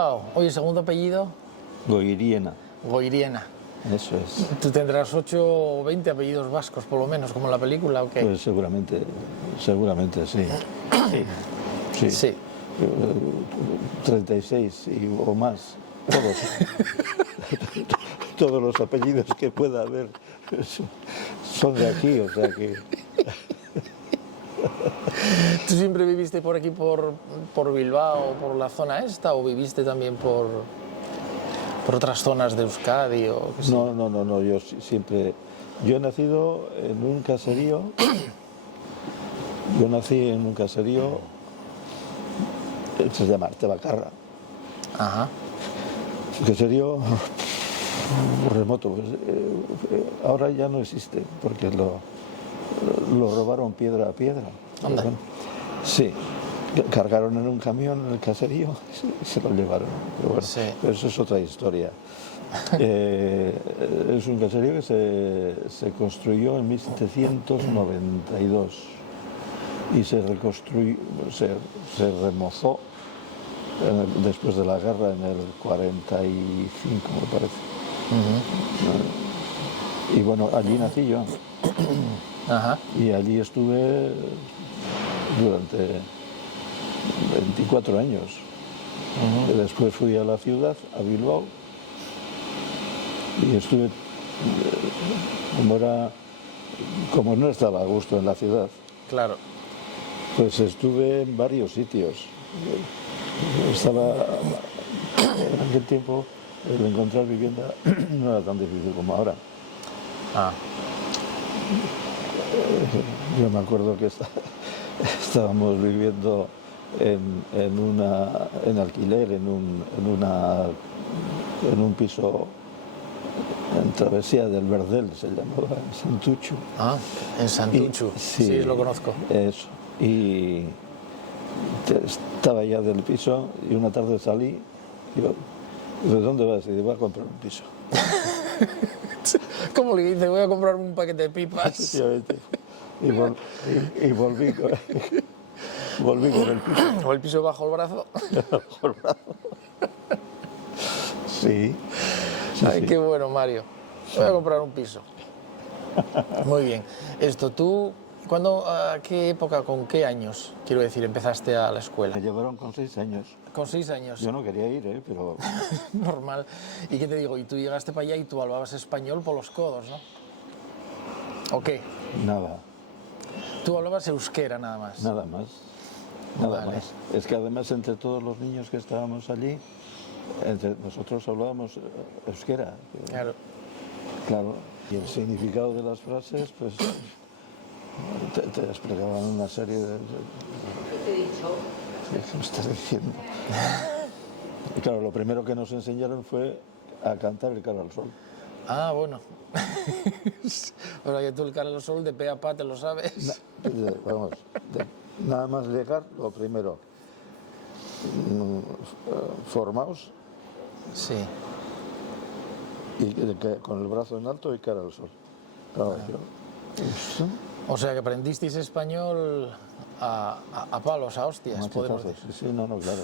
Bilbao. Oye, segundo apellido, Goiriena, Goiriena. eso es. Tú tendrás 8 o 20 apellidos vascos, por lo menos, como en la película, ¿o qué? Pues seguramente sí. Sí. Sí. 36 o más, todos. Todos los apellidos que pueda haber son de aquí, o sea que... ¿Tú siempre viviste por aquí, por Bilbao, por la zona esta, o viviste también por otras zonas de Euskadi? O qué sé? No, yo siempre... Yo he nacido en un caserío, se llama Artebacarra. Ajá. Un caserío remoto, pues, ahora ya no existe, porque lo robaron piedra a piedra. Anda. Bueno, sí, cargaron en un camión en el caserío y se lo llevaron. Pero bueno, Sí. pero eso es otra historia. Es un caserío que se construyó en 1792 y se remozó después de la guerra en el 45, me parece. Y bueno, allí nací yo. Ajá. Y allí estuve durante 24 años. Y después fui a la ciudad, a Bilbao, y estuve, como no estaba a gusto en la ciudad, Claro. pues estuve en varios sitios. En aquel tiempo, el encontrar vivienda no era tan difícil como ahora. Ah. Yo me acuerdo que estábamos viviendo en alquiler, en un piso en Travesía del Verdel, se llamaba, en Santucho. Ah, en Santuchu. Sí, lo conozco. Eso. Y estaba ya del piso y una tarde salí, digo, ¿de dónde vas? Y digo, voy a comprar un piso. ¿Cómo le dice? Voy a comprarme un paquete de pipas. Efectivamente. Y volví con el piso. O el piso bajo el brazo. Sí. Ay, qué bueno, Mario. Voy a comprar un piso. Muy bien. ¿Tú, a qué época, con qué años, quiero decir, empezaste a la escuela? Me llevaron con 6 años. Con 6 años. Yo no quería ir, pero... Normal. ¿Y qué te digo? Y tú llegaste para allá y tú hablabas español por los codos, ¿no? ¿O qué? Nada. Tú hablabas euskera nada más. Nada más. Es que además entre todos los niños que estábamos allí, entre nosotros hablábamos euskera. Claro. Claro. Y el significado de las frases, pues te explicaban una serie de... ¿Qué te he dicho? ¿Qué me estás diciendo? Y claro, lo primero que nos enseñaron fue a cantar el Cara al Sol. Ah, bueno. Bueno, que tú el cara al sol de pe a pa te lo sabes. Vamos, nada más llegar, lo primero, formaos Sí. y con el brazo en alto y cara al sol. Claro, O sea que aprendisteis español a palos, a hostias, podemos decir. Sí, no, claro.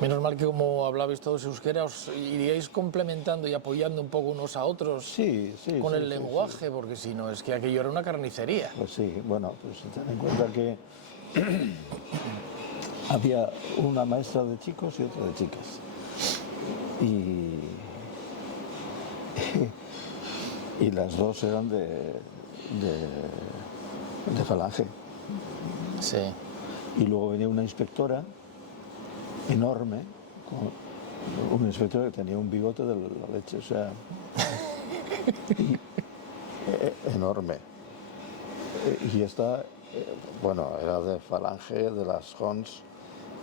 Menos mal que como hablabais todos euskera, os iríais complementando y apoyando un poco unos a otros Sí, con el sí, lenguaje, porque si no, es que aquello era una carnicería. Pues sí, bueno, pues ten en cuenta que había una maestra de chicos y otra de chicas. Y las dos eran de Falange. Sí. Y luego venía una inspectora enorme, una inspectora que tenía un bigote de la leche, o sea, enorme. Y esta, bueno, era de Falange, de las Hons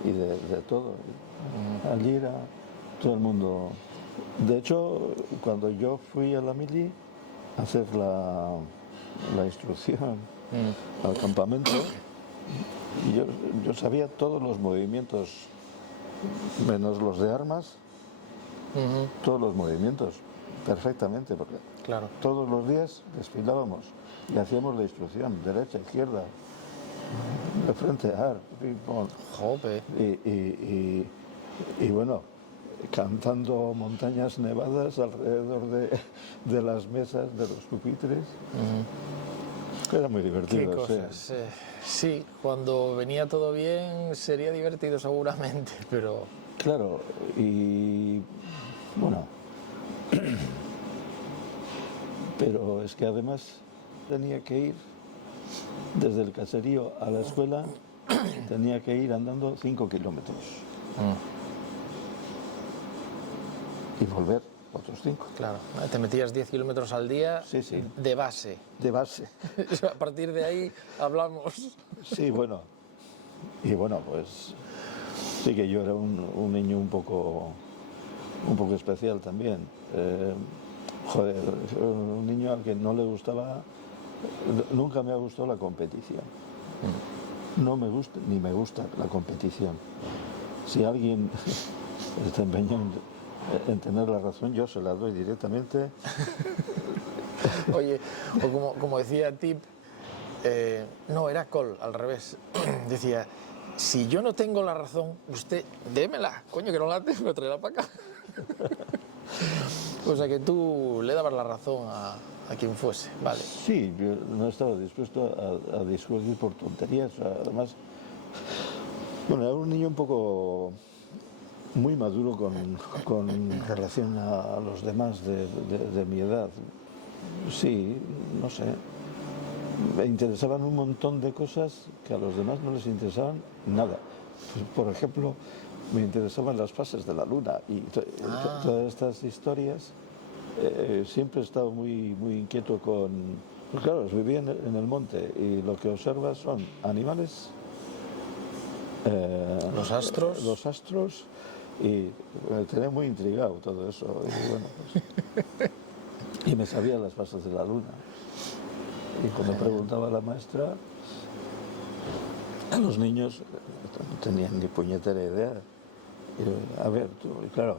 y de todo. Allí era todo el mundo. De hecho, cuando yo fui a la mili a hacer la instrucción al campamento, yo sabía todos los movimientos, menos los de armas, todos los movimientos, perfectamente, porque Claro. todos los días desfilábamos y hacíamos la instrucción, derecha, izquierda, de frente, ar, ping, pong. Jope. Y Y bueno, cantando montañas nevadas alrededor de las mesas, de los pupitres. Era muy Qué divertido. cosas. Sí, cuando venía todo bien sería divertido seguramente, pero Claro, y bueno, pero es que además tenía que ir desde el caserío a la escuela, tenía que ir andando 5 kilómetros y volver otros 5. claro, te metías 10 kilómetros al día Sí, sí. de base. De base. A partir de ahí hablamos. Sí, bueno. Y bueno, pues sí que yo era un niño un poco especial también. Joder, un niño al que no le gustaba, nunca me ha gustado la competición. No me gusta, ni me gusta la competición. Si alguien está empeñado en tener la razón, yo se la doy directamente. Oye, o como decía Tip, no, era Cole, al revés. Decía, si yo no tengo la razón, usted démela, coño, que no la tengo, tráela para acá. O sea que tú le dabas la razón a quien fuese, vale. Sí, yo no estaba dispuesto a discutir por tonterías. Además, bueno, era un niño un poco muy maduro con relación a los demás de mi edad. Sí, no sé. Me interesaban un montón de cosas que a los demás no les interesaban nada. Pues, por ejemplo, me interesaban las fases de la luna y todas estas historias. Siempre he estado muy inquieto con... Pues claro, vivía en el monte y lo que observas son animales, Los astros. los astros, y me tenía muy intrigado todo eso. Y, bueno, pues, y me sabía las fases de la luna. Y cuando preguntaba a la maestra, a los niños no tenían ni puñetera idea. Y, a ver, claro,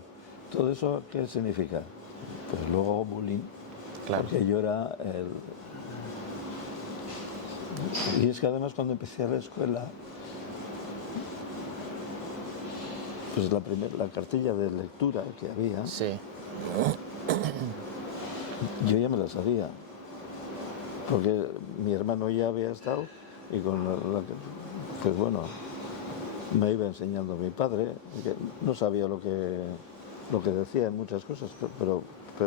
¿todo eso qué significa? Pues luego bullying, Claro. porque yo era el... Y es que además cuando empecé a la escuela, pues la cartilla de lectura que había, Sí. yo ya me la sabía, porque mi hermano ya había estado y pues bueno, me iba enseñando mi padre, que no sabía lo que decía en muchas cosas, pero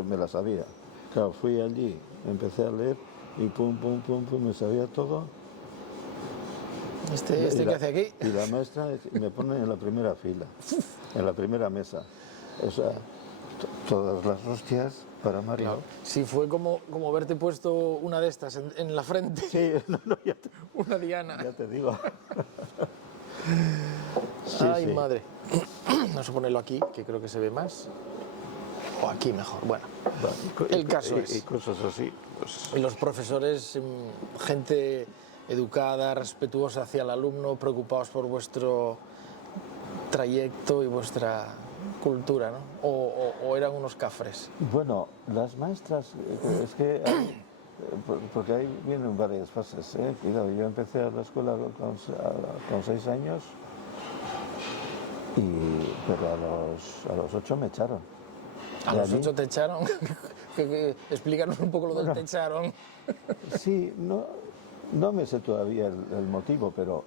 me la sabía. Claro, fui allí, empecé a leer y pum, pum, pum, pum, me sabía todo. ¿Este qué hace aquí? Y la maestra me pone en la primera fila, en la primera mesa. O sea, todas las hostias para Mario. Claro. Sí, fue como verte puesto una de estas en la frente. Sí, no, Una diana. ya te digo. Sí, Ay, sí. madre. Vamos a ponerlo aquí, que creo que se ve más. O aquí mejor. Bueno, el caso y es. cosas así. Pues, Y los profesores, gente educada, respetuosa hacia el alumno, preocupados por vuestro trayecto y vuestra cultura, ¿no? O eran unos cafres. bueno, las maestras, es que porque ahí vienen varias fases, ¿eh? Cuidado, yo empecé a la escuela con 6 años, pero a los 8 me echaron. A De los allí. 8 te echaron. Explícanos un poco lo del te echaron. Sí, no me sé todavía el motivo, pero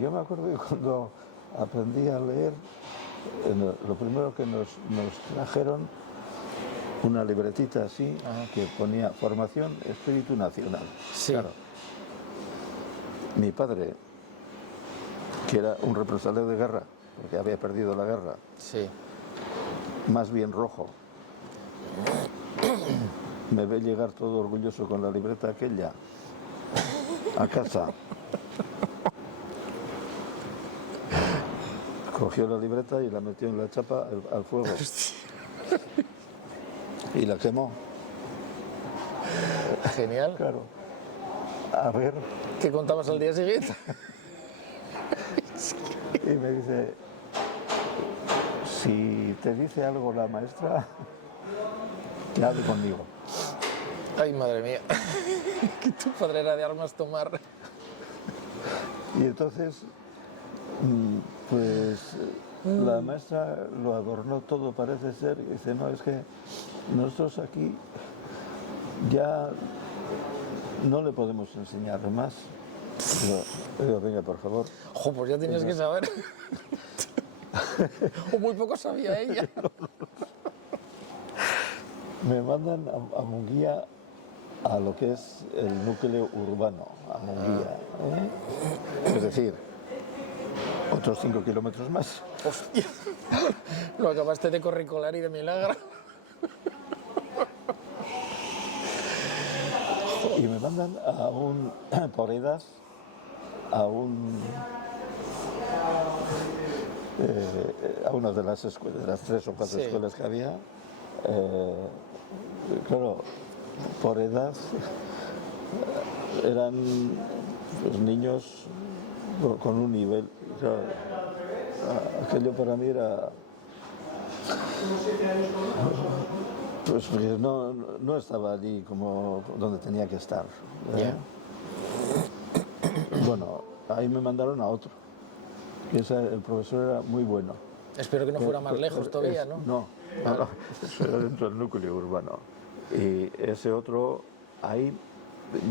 yo me acuerdo que cuando aprendí a leer, lo primero que nos trajeron una libretita así que ponía Formación Espíritu Nacional. Sí. Claro. Mi padre, que era un represaliado de guerra, porque había perdido la guerra, Sí. más bien rojo, me ve llegar todo orgulloso con la libreta aquella a casa. Cogió la libreta y la metió en la chapa al fuego y la quemó. Genial. Claro. A ver, ¿Qué contabas al día siguiente? y me dice, si te dice algo la maestra, que hable conmigo. Ay, madre mía. Que tu padre era de armas tomar. Y entonces Pues la maestra lo adornó todo, parece ser, y dice, no, es que nosotros aquí ya no le podemos enseñar más. Digo, venga, por favor. Jo, pues ya tienes que saber. O muy poco sabía ella. Me mandan a Munguía, a lo que es el núcleo urbano, a Munguía. Es decir, otros 5 kilómetros más. Hostia. Lo acabaste de corricolar y de milagro. Y me mandan a por edad, a una de las escuelas, de las 3 o 4 Sí. escuelas que había. Claro, por edad eran pues, niños con un nivel. Claro, aquello para mí era. Pues porque no estaba allí como donde tenía que estar. Bueno, ahí me mandaron a otro. El profesor era muy bueno. Espero que no fuera más lejos todavía, ¿no? No, eso era dentro del núcleo urbano. Y ese otro, ahí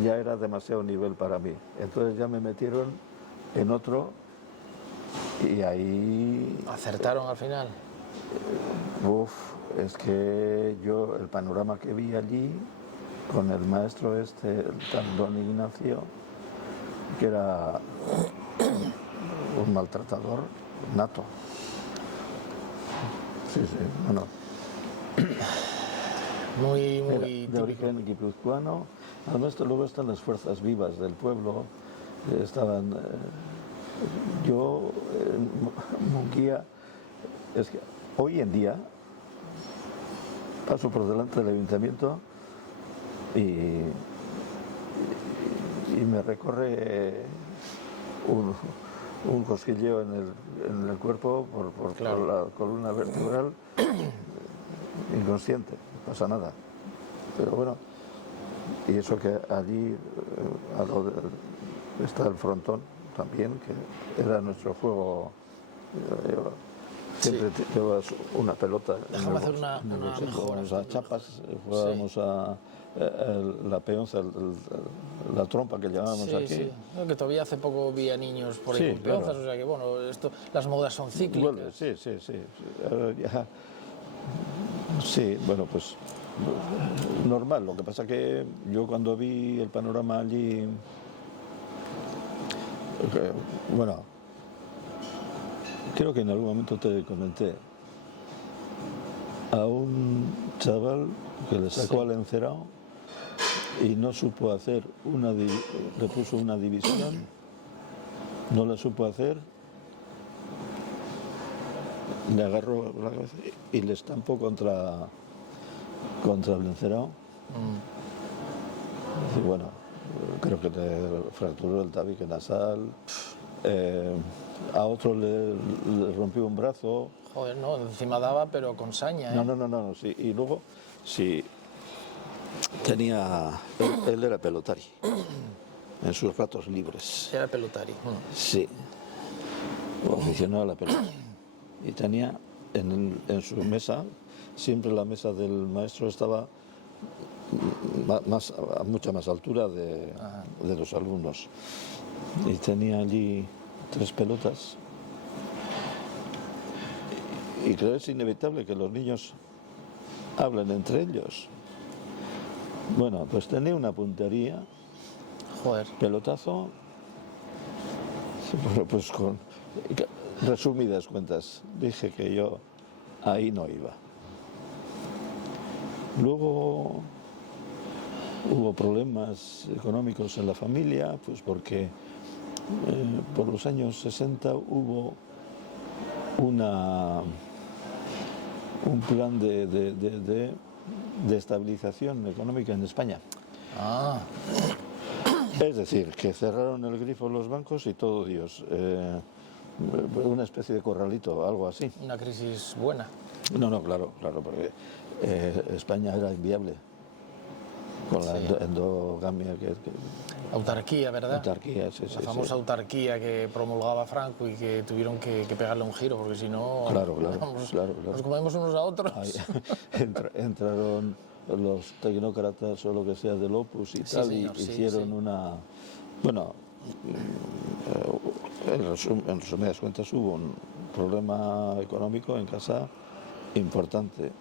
ya era demasiado nivel para mí. Entonces ya me metieron en otro y ahí... Acertaron al final. Es que yo, el panorama que vi allí, con el maestro este, el tal don Ignacio, que era un maltratador nato. Sí, bueno. Muy Era de típico. origen guipuzcoano. Además, luego están las fuerzas vivas del pueblo. Estaban. Yo, en Munguía, es que hoy en día paso por delante del ayuntamiento y me recorre un cosquilleo en el cuerpo por la columna vertebral inconsciente, no pasa nada. Pero bueno, y eso que allí está el frontón también, que era nuestro juego. Siempre llevas una pelota. Déjame hacer una bolsillo. mejora. Jugábamos a chapas, jugábamos a la peonza, la trompa que llamábamos Sí, aquí. sí. No, que todavía hace poco vi a niños por ahí Sí, con peonzas, claro. o sea que bueno, las modas son cíclicas. Vuelve, sí. Sí, bueno, pues normal. Lo que pasa que yo cuando vi el panorama allí, bueno, creo que en algún momento te comenté a un chaval que le sacó al encerado y no supo hacer le puso una división, no la supo hacer, le agarró la cabeza y le estampó contra el encerado. Y bueno, creo que le fracturó el tabique nasal. A otro le rompió un brazo. Joder, no, encima daba, pero con saña, ¿eh? No, sí. Y luego, sí, él era pelotari, en sus ratos libres. Era pelotari. Sí, aficionado a la pelota. Y tenía en su mesa, siempre la mesa del maestro estaba a mucha más altura de los alumnos. Y tenía allí 3 pelotas. Y creo que es inevitable que los niños hablen entre ellos. Bueno, pues tenía una puntería, Joder. pelotazo, sí, bueno, pues con resumidas cuentas, dije que yo ahí no iba. Luego hubo problemas económicos en la familia, pues porque por los años 60 hubo un plan de estabilización económica en España. Ah, Es decir, que cerraron el grifo los bancos y todo Dios. Una especie de corralito, algo así. una crisis buena. No, claro, porque España era inviable. con la Sí. endogamia Autarquía, ¿verdad? autarquía, sí, La sí, famosa sí. autarquía que promulgaba Franco y que tuvieron que pegarle un giro, porque si no, Claro, vamos, claro. nos comemos unos a otros. Ahí entraron los tecnócratas o lo que sea del Opus y Sí, tal, señor, y sí, hicieron sí. una... Bueno, en resumidas cuentas hubo un problema económico en casa importante.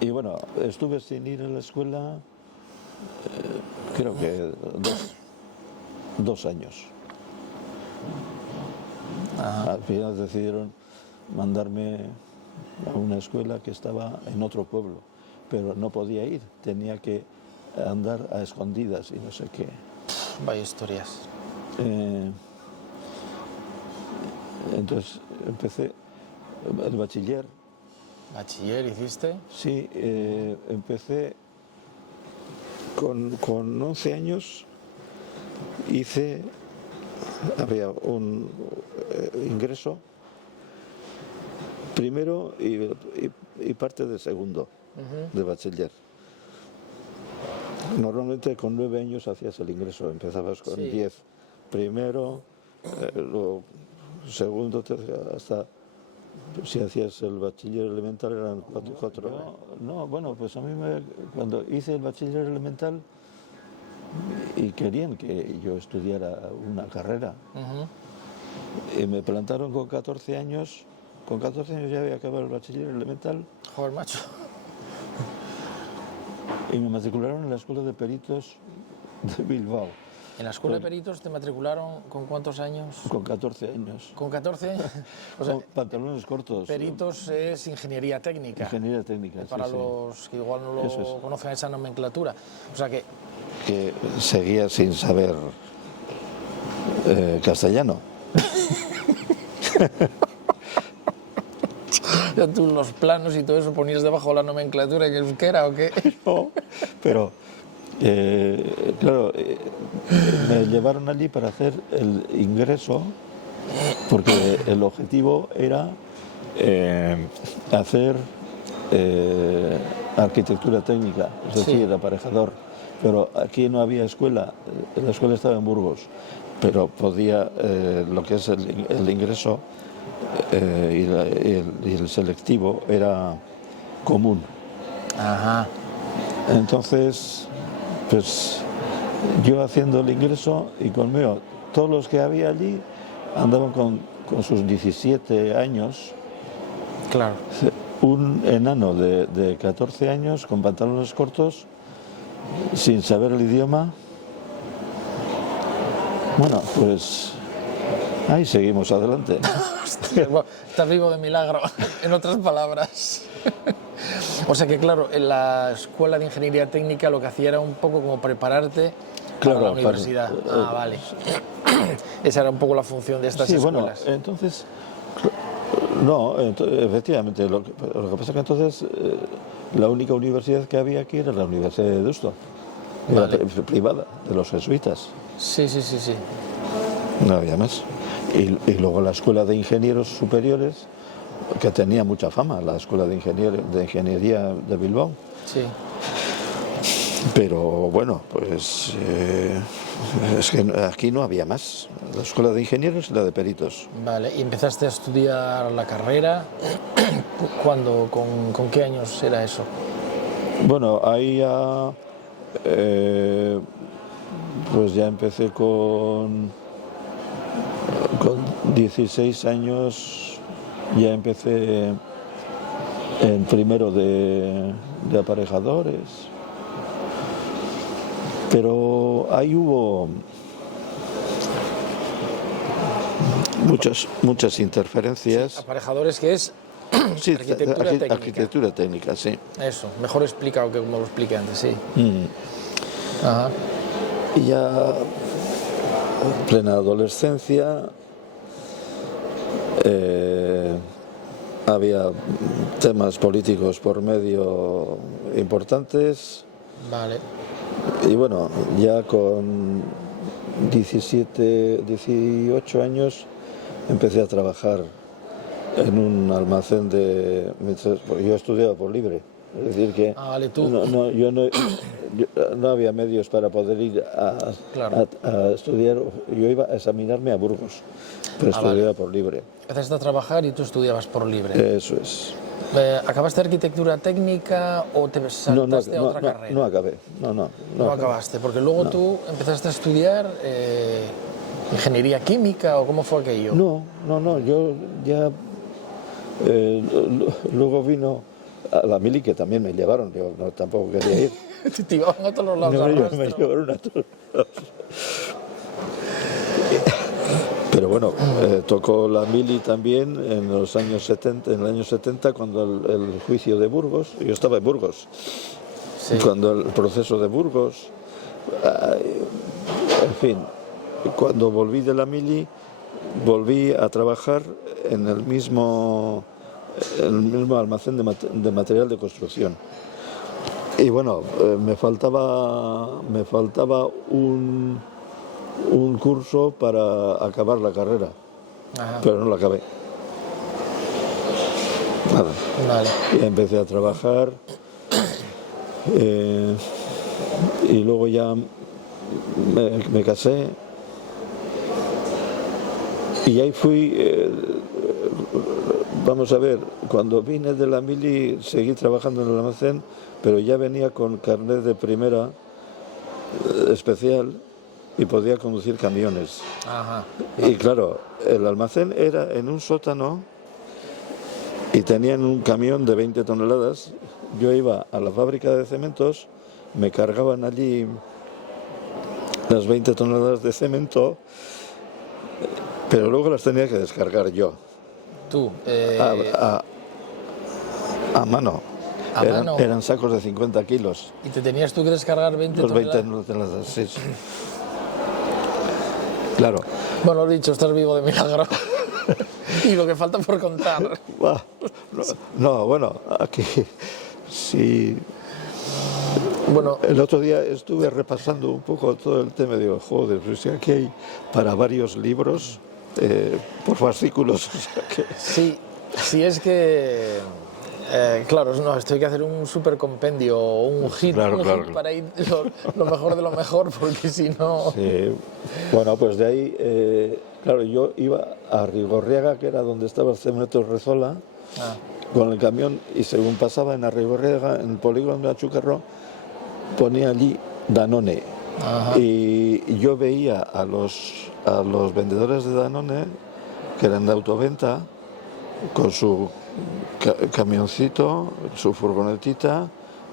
Y bueno, estuve sin ir a la escuela, creo que 2 años. Ajá. Al final decidieron mandarme a una escuela que estaba en otro pueblo, pero no podía ir, tenía que andar a escondidas y no sé qué. Vaya historias. Entonces empecé el bachiller. ¿Bachiller hiciste? Sí, empecé con 11 años, había un ingreso primero y parte de segundo de bachiller. Normalmente con 9 años hacías el ingreso, empezabas con Sí. 10 primero, luego segundo, tercero, hasta si hacías el bachiller elemental eran 4. No, bueno, pues a mí cuando hice el bachiller elemental y querían que yo estudiara una carrera, y me plantaron con 14 años. Con 14 años ya había acabado el bachiller elemental Joder, macho. y me matricularon en la Escuela de Peritos de Bilbao. ¿En la escuela de peritos te matricularon con cuántos años? Con 14 años. ¿Con 14 años? O sea, Con pantalones cortos. peritos es ingeniería técnica. Ingeniería técnica, Para sí, los que igual no Eso es. lo conocen esa nomenclatura. O sea que, Que seguía sin saber castellano. ya tú los planos y todo eso ponías debajo la nomenclatura en euskera o qué. No, pero claro, me llevaron allí para hacer el ingreso porque el objetivo era hacer arquitectura técnica, es decir, Sí. aparejador. Pero aquí no había escuela, la escuela estaba en Burgos, pero podía, lo que es el ingreso y el selectivo era común. Ajá. Entonces, pues yo haciendo el ingreso y conmigo, todos los que había allí andaban con sus 17 años, Claro. un enano de 14 años con pantalones cortos, sin saber el idioma. Bueno, pues ahí seguimos adelante. Hostia, bueno, estás vivo de milagro, en otras palabras. O sea que claro, en la escuela de ingeniería técnica lo que hacía era un poco como prepararte para Claro, la universidad. Vale. Esa era un poco la función de estas Sí, bueno, escuelas. entonces, no, efectivamente, lo que pasa es que entonces la única universidad que había aquí era la Universidad de Deusto, era Vale. privada, de los jesuitas, Sí, sí, sí, sí. no había más. Y luego la Escuela de Ingenieros Superiores, que tenía mucha fama, la Escuela de Ingeniería de Bilbao. Sí. Pero bueno, pues es que aquí no había más. La Escuela de Ingenieros y la de Peritos. Vale. ¿Y empezaste a estudiar la carrera? ¿Cuándo? ¿Con qué años era eso? Bueno, ahí ya, pues ya empecé con 16 años, ya empecé en primero de aparejadores. Pero ahí hubo muchas interferencias. Aparejadores, que es Sí, arquitectura técnica. arquitectura técnica, sí. Eso, mejor explicado que como lo expliqué antes, sí. Mm. Ajá. Y ya en plena adolescencia había temas políticos por medio importantes. Vale. Y bueno, ya con 17, 18 años empecé a trabajar en un almacén porque yo estudiaba por libre. Es decir, que vale, tú. no había medios para poder ir Claro. a estudiar. Yo iba a examinarme a Burgos, pero estudiaba por libre. Empezaste a trabajar y tú estudiabas por libre. Eso es. ¿Acabaste arquitectura técnica o te saltaste a otra carrera? No acabé. No acabaste, porque luego tú empezaste a estudiar ingeniería química o cómo fue aquello. No, yo ya luego vino a la mili, que también me llevaron, yo tampoco quería ir. Te llevaban a todos los lados. No, me llevaron a todos lados. Pero bueno, tocó la mili también en los años 70, en el año 70, cuando el juicio de Burgos, yo estaba en Burgos, Sí. cuando el proceso de Burgos, en fin, cuando volví de la mili, volví a trabajar en el mismo almacén de material de construcción. Y bueno, me faltaba un curso para acabar la carrera, Ajá. pero no la acabé. Nada. Vale. Y empecé a trabajar y luego ya me casé y ahí fui, vamos a ver, cuando vine de la mili seguí trabajando en el almacén, pero ya venía con carnet de primera especial y podía conducir camiones. Ajá. Y claro, el almacén era en un sótano y tenían un camión de 20 toneladas. Yo iba a la fábrica de cementos, me cargaban allí las 20 toneladas de cemento, pero luego las tenía que descargar yo. Tú. A mano. ¿A mano? Eran sacos de 50 kilos. ¿Y te tenías tú que descargar 20 Los 20 toneladas? toneladas, sí. Claro. Bueno, dicho, estás vivo de milagro. Y lo que falta por contar. No, bueno, aquí sí. Bueno, El otro día estuve repasando un poco todo el tema y digo, joder, pues si aquí hay para varios libros por fascículos. O sea que... sí es que... claro, no, esto hay que hacer un super compendio o un hit, Claro. para ir lo mejor de lo mejor, porque si no... Sí. Bueno, pues de ahí, claro, yo iba a Rigorriaga, que era donde estaba el Cementos Rezola, con el camión, y según pasaba en Arrigorriaga, en el polígono de Achucarro, ponía allí Danone. Ajá. Y yo veía a los vendedores de Danone, que eran de autoventa, con su camioncito, su furgonetita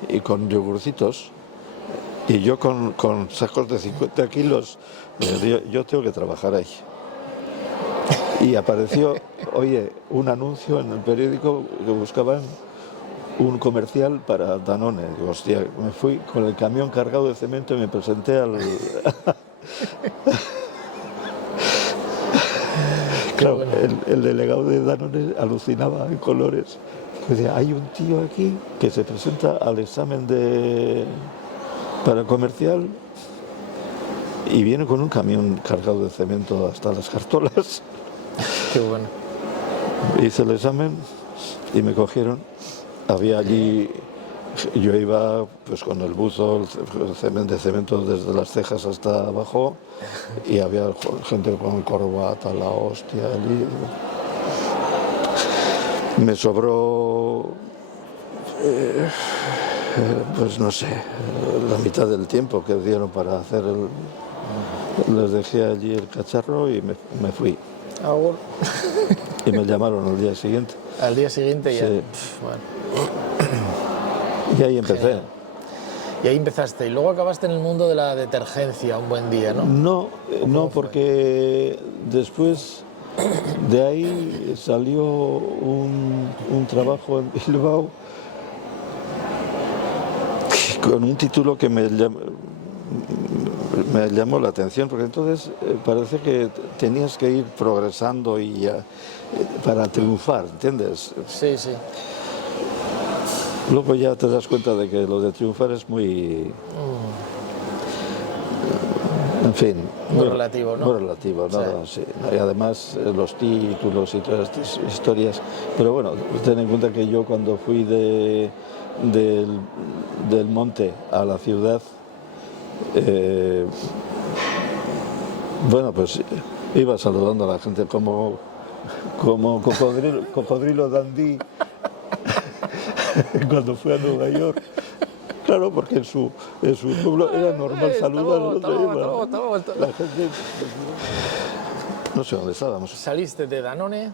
y con yogurcitos. Y yo con sacos de 50 kilos, yo tengo que trabajar ahí. Y apareció, oye, un anuncio en el periódico que buscaban un comercial para Danone. Digo, hostia, me fui con el camión cargado de cemento y me presenté al... Claro, el delegado de Danone alucinaba en colores. Decía, hay un tío aquí que se presenta al examen para comercial y viene con un camión cargado de cemento hasta las cartolas. Qué bueno. Hice el examen y me cogieron. Había allí, yo iba pues con el buzo, el de cemento desde las cejas hasta abajo, y había gente con corbata, la hostia allí. Me sobró, pues no sé, la mitad del tiempo que dieron para hacer les dejé allí el cacharro y me fui. Ahora. Y me llamaron al día siguiente. Al día siguiente ya. Sí. Bueno. Y ahí empecé. Genial. Y ahí empezaste. Y luego acabaste en el mundo de la detergencia un buen día, ¿no? No, porque después de ahí salió un trabajo en Bilbao con un título que me llamó la atención, porque entonces parece que tenías que ir progresando y para triunfar, ¿entiendes? Sí, sí. Luego ya te das cuenta de que lo de triunfar es muy... En fin, Muy relativo, ¿no? Muy relativo, ¿no? Sí. Y además los títulos y todas estas historias. Pero bueno, ten en cuenta que yo cuando fui del monte a la ciudad, bueno, pues iba saludando a la gente como cocodrilo Dundee cuando fui a Nueva York. Claro, porque en su pueblo era normal saludar. La gente... No sé dónde estábamos. ¿Saliste de Danone?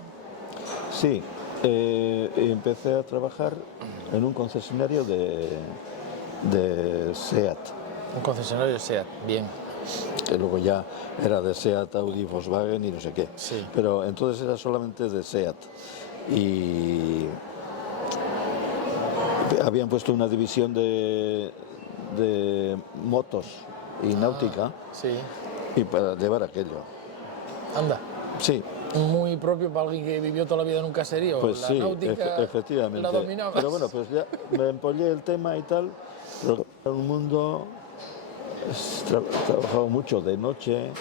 Sí, empecé a trabajar en un concesionario de SEAT. Un concesionario SEAT, bien. Que luego ya era de SEAT, Audi, Volkswagen y no sé qué. Sí. Pero entonces era solamente de SEAT. Y habían puesto una división de motos y náutica Sí. y para llevar aquello. Anda. Sí, Muy propio para alguien que vivió toda la vida en un caserío. pues la sí, náutica efectivamente. la dominabas. Pero bueno, pues ya me empollé el tema y tal. Pero era un mundo... trabajaba mucho de noche,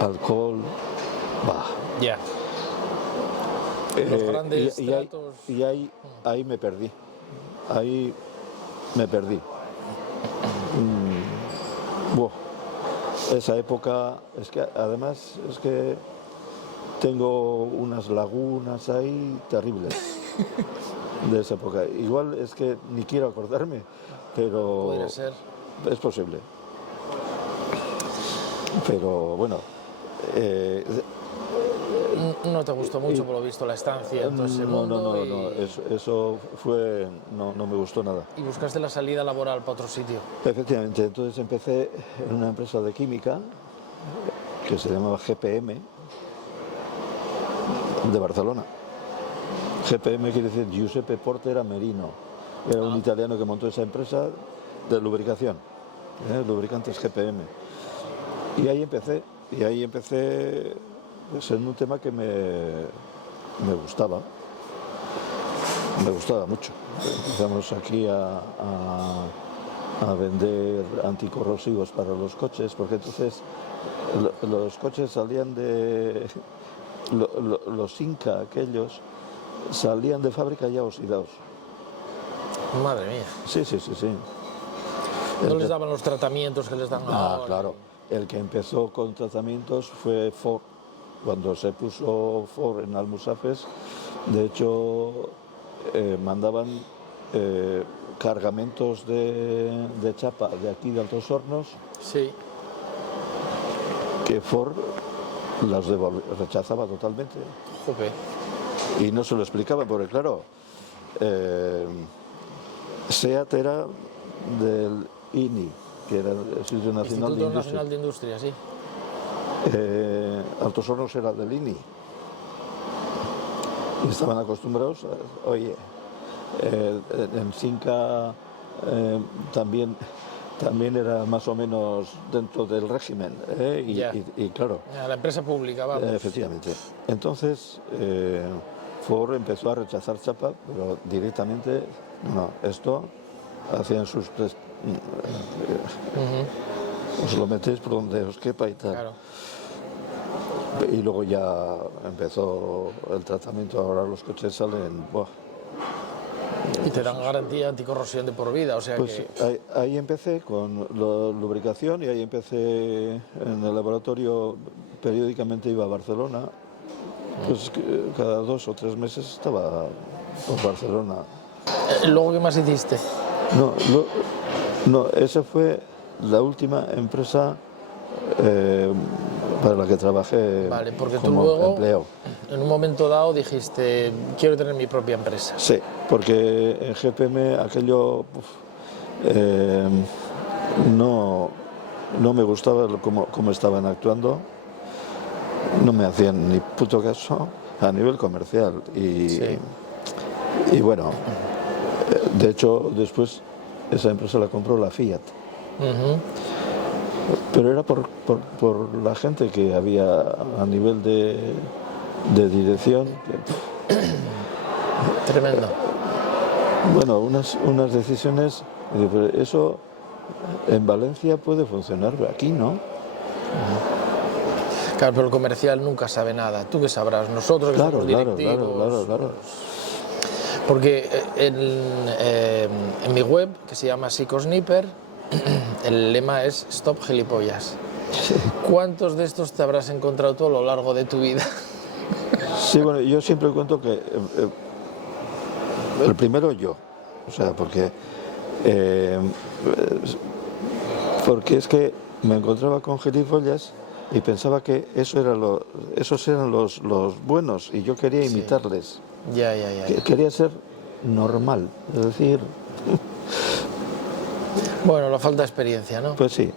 alcohol, bah. Ya. Los grandes y tratos. ahí me perdí. Ahí me perdí. Buah. Esa época, es que además es que tengo unas lagunas ahí terribles de esa época. Igual es que ni quiero acordarme, pero Podría ser. es posible. Pero bueno, No te gustó mucho, por lo visto, la estancia en todo ese mundo. no, eso fue, no me gustó nada. Y buscaste la salida laboral para otro sitio. Efectivamente, entonces empecé en una empresa de química que se llamaba GPM de Barcelona. GPM quiere decir Giuseppe Porter Merino. Era un italiano que montó esa empresa de lubricación, lubricantes GPM. Y ahí empecé pues, en un tema que me gustaba mucho. Empezamos aquí a vender anticorrosivos para los coches, porque entonces los coches salían de... los Inca, aquellos, salían de fábrica ya oxidados. Madre mía. Sí. No les daban los tratamientos que les dan ahora. Claro. El que empezó con tratamientos fue Ford. Cuando se puso Ford en Almusafes, de hecho, mandaban cargamentos de chapa de aquí de Altos Hornos, Sí. que Ford las rechazaba totalmente. Jope. Y no se lo explicaba, porque claro, SEAT era del INI, que era el Instituto Nacional de Instituto Industria. Nacional de Industria, sí. Altos Hornos era del INI. Y estaban acostumbrados, oye, en Cinca también era más o menos dentro del régimen, y claro. La empresa pública, vamos. Efectivamente. Entonces, Ford empezó a rechazar chapa, pero directamente, no, esto hacían sus test. Os lo metéis por donde os quepa y tal. Claro. Y luego ya empezó el tratamiento, ahora los coches salen... Buah. Y te dan garantía anticorrosión de por vida, o sea Pues que... ahí empecé con la lubricación y ahí empecé en el laboratorio, periódicamente iba a Barcelona, pues cada 2 o 3 meses estaba por Barcelona. ¿Luego qué más hiciste? No, esa fue la última empresa para la que trabajé, Vale, porque tú como luego, empleado. en un momento dado, dijiste, quiero tener mi propia empresa. Sí, porque en GPM aquello no me gustaba cómo estaban actuando, no me hacían ni puto caso a nivel comercial. Sí. Y bueno, de hecho después esa empresa la compró la Fiat. Pero era por la gente que había a nivel de dirección. Tremendo. Bueno, unas decisiones, eso en Valencia puede funcionar, aquí no. Claro, pero el comercial nunca sabe nada. ¿Tú qué sabrás? Nosotros que Claro, somos claro, directivos... claro. Porque en mi web, que se llama Psicosniper, el lema es Stop Gilipollas. ¿Cuántos de estos te habrás encontrado tú a lo largo de tu vida? Sí, bueno, yo siempre cuento que el primero yo, o sea, porque es que me encontraba con gilipollas y pensaba que esos eran los buenos y yo quería imitarles. Ya. Quería ser normal, es decir... Bueno, la falta de experiencia, ¿no? Pues sí.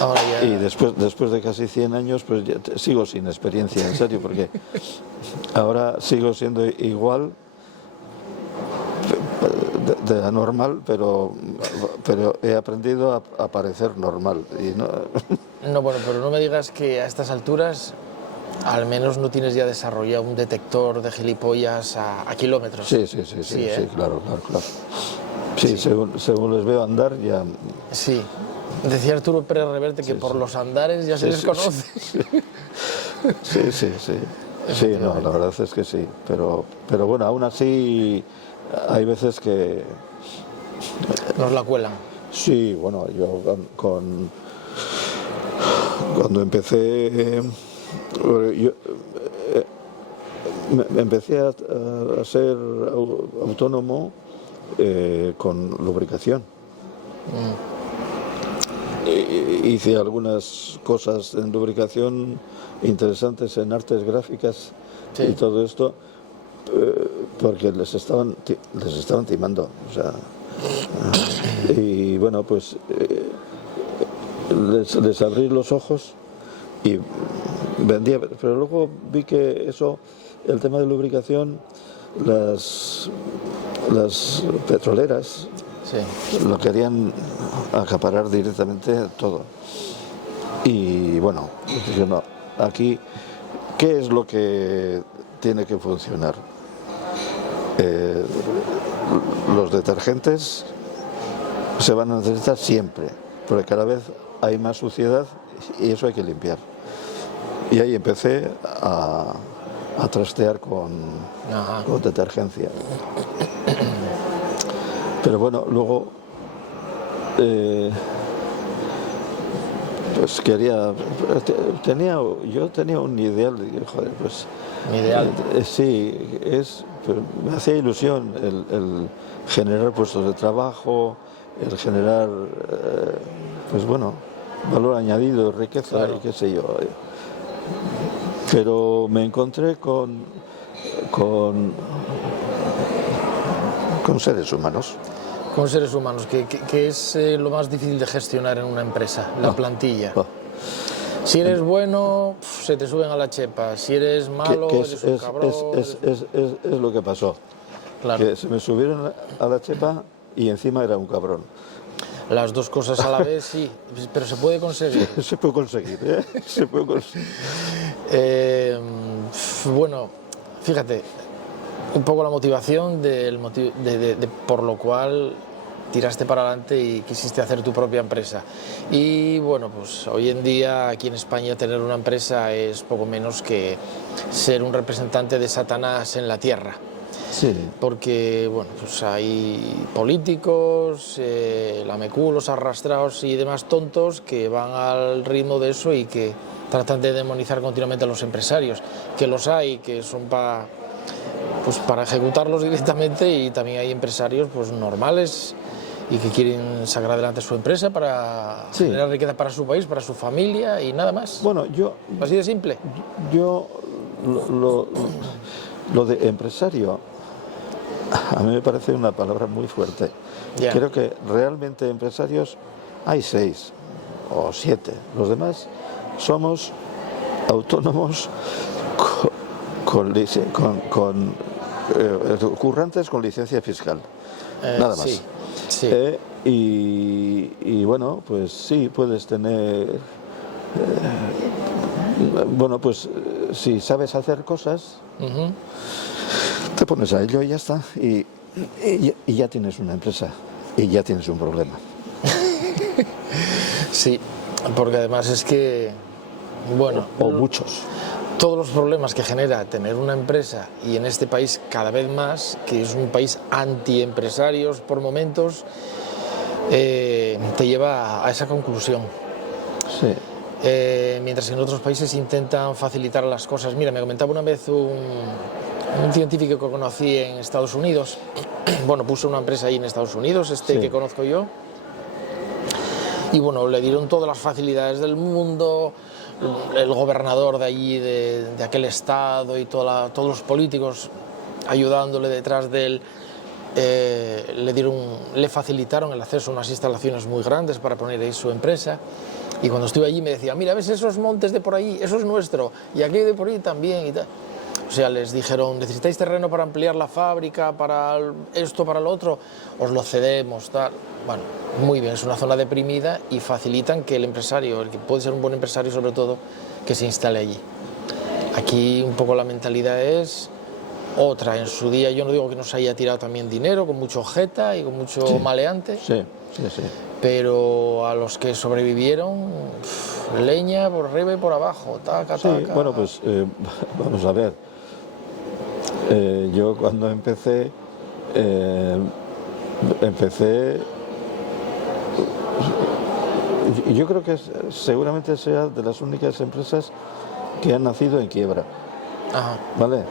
Ahora ya... Y después de casi 100 años, pues ya sigo sin experiencia, en serio, porque ahora sigo siendo igual de anormal, pero he aprendido a parecer normal. Y no... No, bueno, pero no me digas que a estas alturas al menos no tienes ya desarrollado un detector de gilipollas a kilómetros. Sí, claro. Sí, según les veo andar ya... Sí. Decía Arturo Pérez Reverte que por los andares ya se les conoce. Sí, no, la verdad es que sí. Pero bueno, aún así hay veces que... Nos la cuelan. Sí, bueno, yo cuando empecé... me empecé a ser autónomo con lubricación. Hice algunas cosas en lubricación interesantes en artes gráficas y todo esto porque les estaban timando, o sea, y bueno, pues les abrí los ojos y vendía, pero luego vi que el tema de lubricación, las petroleras lo querían acaparar directamente todo. Y bueno, yo no. Aquí, ¿qué es lo que tiene que funcionar? Los detergentes se van a necesitar siempre, porque cada vez hay más suciedad y eso hay que limpiar. Y ahí empecé a trastear con detergencia. Pero bueno, luego pues yo tenía un ideal, joder, pues ideal. Sí, pero me hacía ilusión el generar puestos de trabajo, el generar pues bueno, valor añadido, riqueza, y qué sé yo. Pero me encontré con seres humanos. Con seres humanos, que es lo más difícil de gestionar en una empresa, la plantilla. Si eres bueno, se te suben a la chepa. Si eres malo, eres un cabrón. Es lo que pasó. Claro. Que se me subieron a la chepa y encima era un cabrón. Las dos cosas a la vez, sí, pero se puede conseguir. Se puede conseguir, ¿eh? Se puede conseguir. Bueno, fíjate, un poco la motivación por lo cual tiraste para adelante y quisiste hacer tu propia empresa. Y bueno, pues hoy en día aquí en España tener una empresa es poco menos que ser un representante de Satanás en la tierra. Sí. Porque bueno, pues hay políticos, lameculos, arrastrados y demás tontos que van al ritmo de eso y que tratan de demonizar continuamente a los empresarios, que los hay, que son para ejecutarlos directamente, y también hay empresarios pues normales y que quieren sacar adelante su empresa para generar riqueza para su país, para su familia y nada más. Bueno, así de simple. Yo lo de empresario a mí me parece una palabra muy fuerte. Creo que realmente empresarios hay 6 o 7. Los demás somos autónomos currantes con licencia fiscal. Nada más. Sí. Y bueno, pues sí, puedes tener... bueno, pues si sabes hacer cosas... Te pones a ello y ya está, y ya tienes una empresa y ya tienes un problema. Sí, porque además es que, bueno, o muchos. todos los problemas que genera tener una empresa, y en este país cada vez más, que es un país anti-empresarios por momentos, te lleva a esa conclusión. Sí. Mientras que en otros países intentan facilitar las cosas. Mira, me comentaba una vez un científico que conocí en Estados Unidos, bueno, puso una empresa ahí en Estados Unidos, Sí. que conozco yo, y bueno, le dieron todas las facilidades del mundo, el gobernador de allí, de aquel estado, y todos los políticos ayudándole detrás de él. Le facilitaron el acceso a unas instalaciones muy grandes para poner ahí su empresa, y cuando estuve allí me decía, mira, ¿ves esos montes de por ahí? Eso es nuestro, y aquí de por ahí también, y tal. O sea, les dijeron, ¿necesitáis terreno para ampliar la fábrica, para esto, para lo otro? Os lo cedemos, tal. Bueno, muy bien, es una zona deprimida y facilitan que el empresario, el que puede ser un buen empresario sobre todo, que se instale allí. Aquí un poco la mentalidad es otra. En su día yo no digo que no se haya tirado también dinero, con mucho jeta y con mucho maleante, Sí, sí, sí. pero a los que sobrevivieron, leña por arriba y por abajo, taca, Sí, taca. bueno, pues vamos a ver. Yo cuando empecé, yo creo que seguramente sea de las únicas empresas que han nacido en quiebra, Ajá. ¿vale?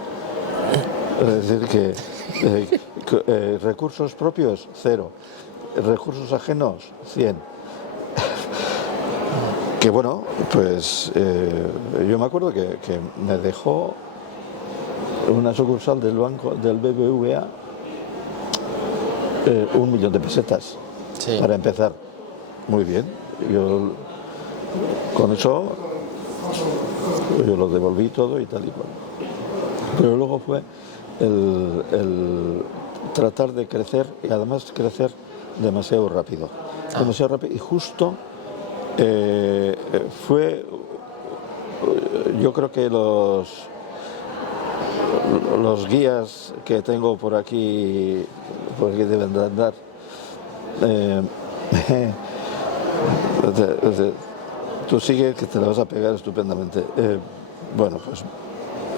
Es decir, que recursos propios, 0, recursos ajenos, 100. Que bueno, pues yo me acuerdo que me dejó una sucursal del banco del BBVA 1.000.000 de pesetas Sí. para empezar. Muy bien, yo con eso yo lo devolví todo y tal y cual. Pero luego fue el tratar de crecer, y además crecer demasiado rápido. Demasiado rápido, y justo fue, yo creo que los guías que tengo por aquí deben de andar, tú sigues que te la vas a pegar estupendamente. Bueno, pues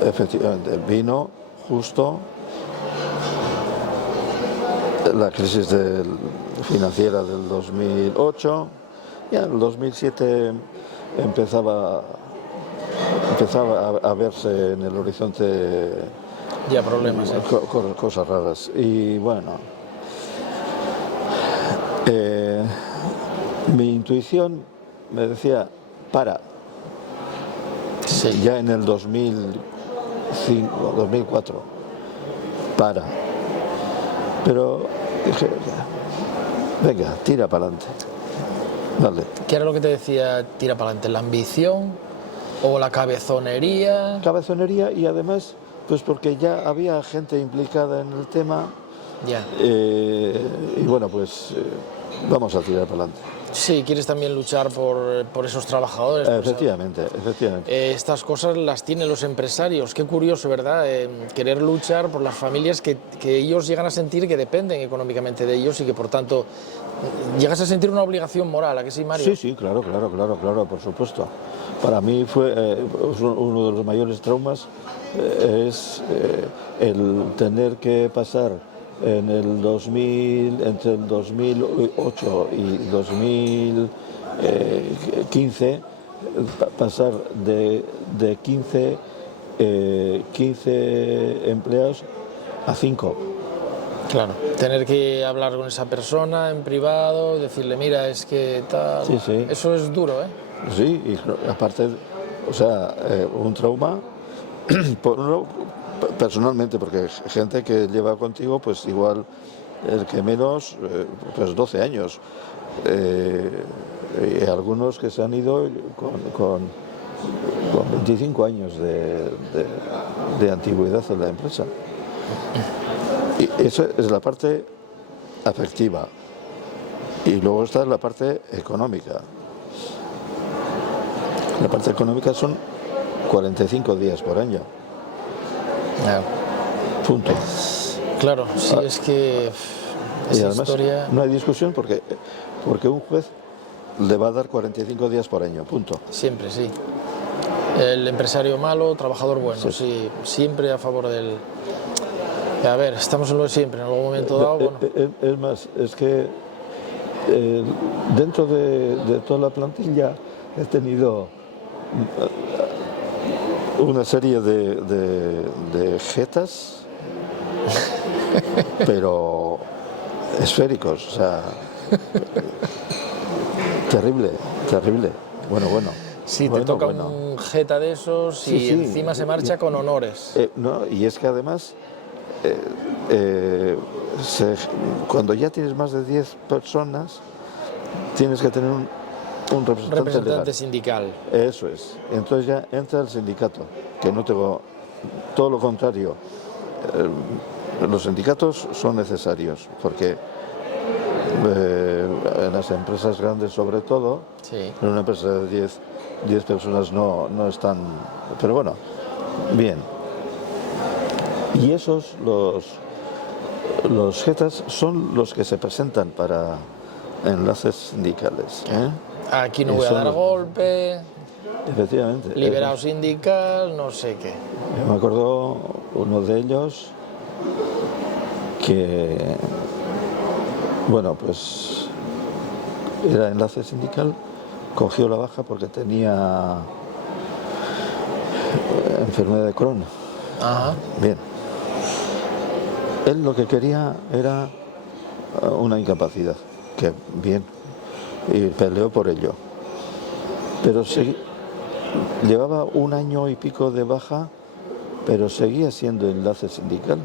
efectivamente vino justo la crisis financiera del 2008, ya en el 2007 empezaba a verse en el horizonte Ya problemas. cosas raras. Y bueno, mi intuición me decía, para. Sí. Ya en el 2005, 2004, para. Pero dije, venga, tira para adelante. Dale. ¿Qué era lo que te decía, tira para adelante? ¿La ambición o la cabezonería? Cabezonería, y además, pues porque ya había gente implicada en el tema, Ya. y bueno, pues vamos a tirar para adelante. Sí, quieres también luchar por esos trabajadores. Efectivamente, efectivamente. Estas cosas las tienen los empresarios. Qué curioso, ¿verdad? Querer luchar por las familias que ellos llegan a sentir que dependen económicamente de ellos, y que por tanto llegas a sentir una obligación moral, ¿a que sí, Mario? Sí, claro, por supuesto. Para mí fue uno de los mayores traumas, es el tener que pasar entre el 2008 y 2015, pasar de 15 empleados a 5. Claro, tener que hablar con esa persona en privado, decirle, mira, es que tal... Sí, sí. Eso es duro, ¿eh? Sí, y aparte, o sea, un trauma, por uno, personalmente, porque gente que lleva contigo, pues igual, el que menos, pues 12 años. Y algunos que se han ido con 25 años de antigüedad en la empresa. Y eso es la parte afectiva. Y luego está la parte económica. La parte económica son 45 días por año. Punto. Claro, sí, es que Y esa además historia... no hay discusión porque un juez le va a dar 45 días por año, punto. Siempre, sí. El empresario malo, trabajador bueno, sí, siempre a favor del... A ver, estamos en lo de siempre, en algún momento dado, bueno... Es más, es que dentro de toda la plantilla he tenido una serie de jetas, pero esféricos, o sea, terrible. Bueno. Si te bueno, toca bueno. un jeta de esos y Sí, encima se marcha con honores. No, y es que además, cuando ya tienes más de 10 personas, tienes que tener un representante legal. Sindical. Eso es. Entonces ya entra el sindicato, que no tengo, todo lo contrario. Los sindicatos son necesarios, porque en las empresas grandes sobre todo, Sí. en una empresa de 10 personas no están, pero bueno, bien. Y esos, los jetas, son los que se presentan para enlaces sindicales. Aquí no Y voy a son dar los- golpe, Efectivamente. liberado sindical, no sé qué. Yo me acuerdo uno de ellos que, bueno, pues era enlace sindical, cogió la baja porque tenía enfermedad de Crohn. Ajá. Bien. Él lo que quería era una incapacidad, que bien, y peleó por ello. Pero llevaba 1 año y pico de baja, pero seguía siendo enlace sindical.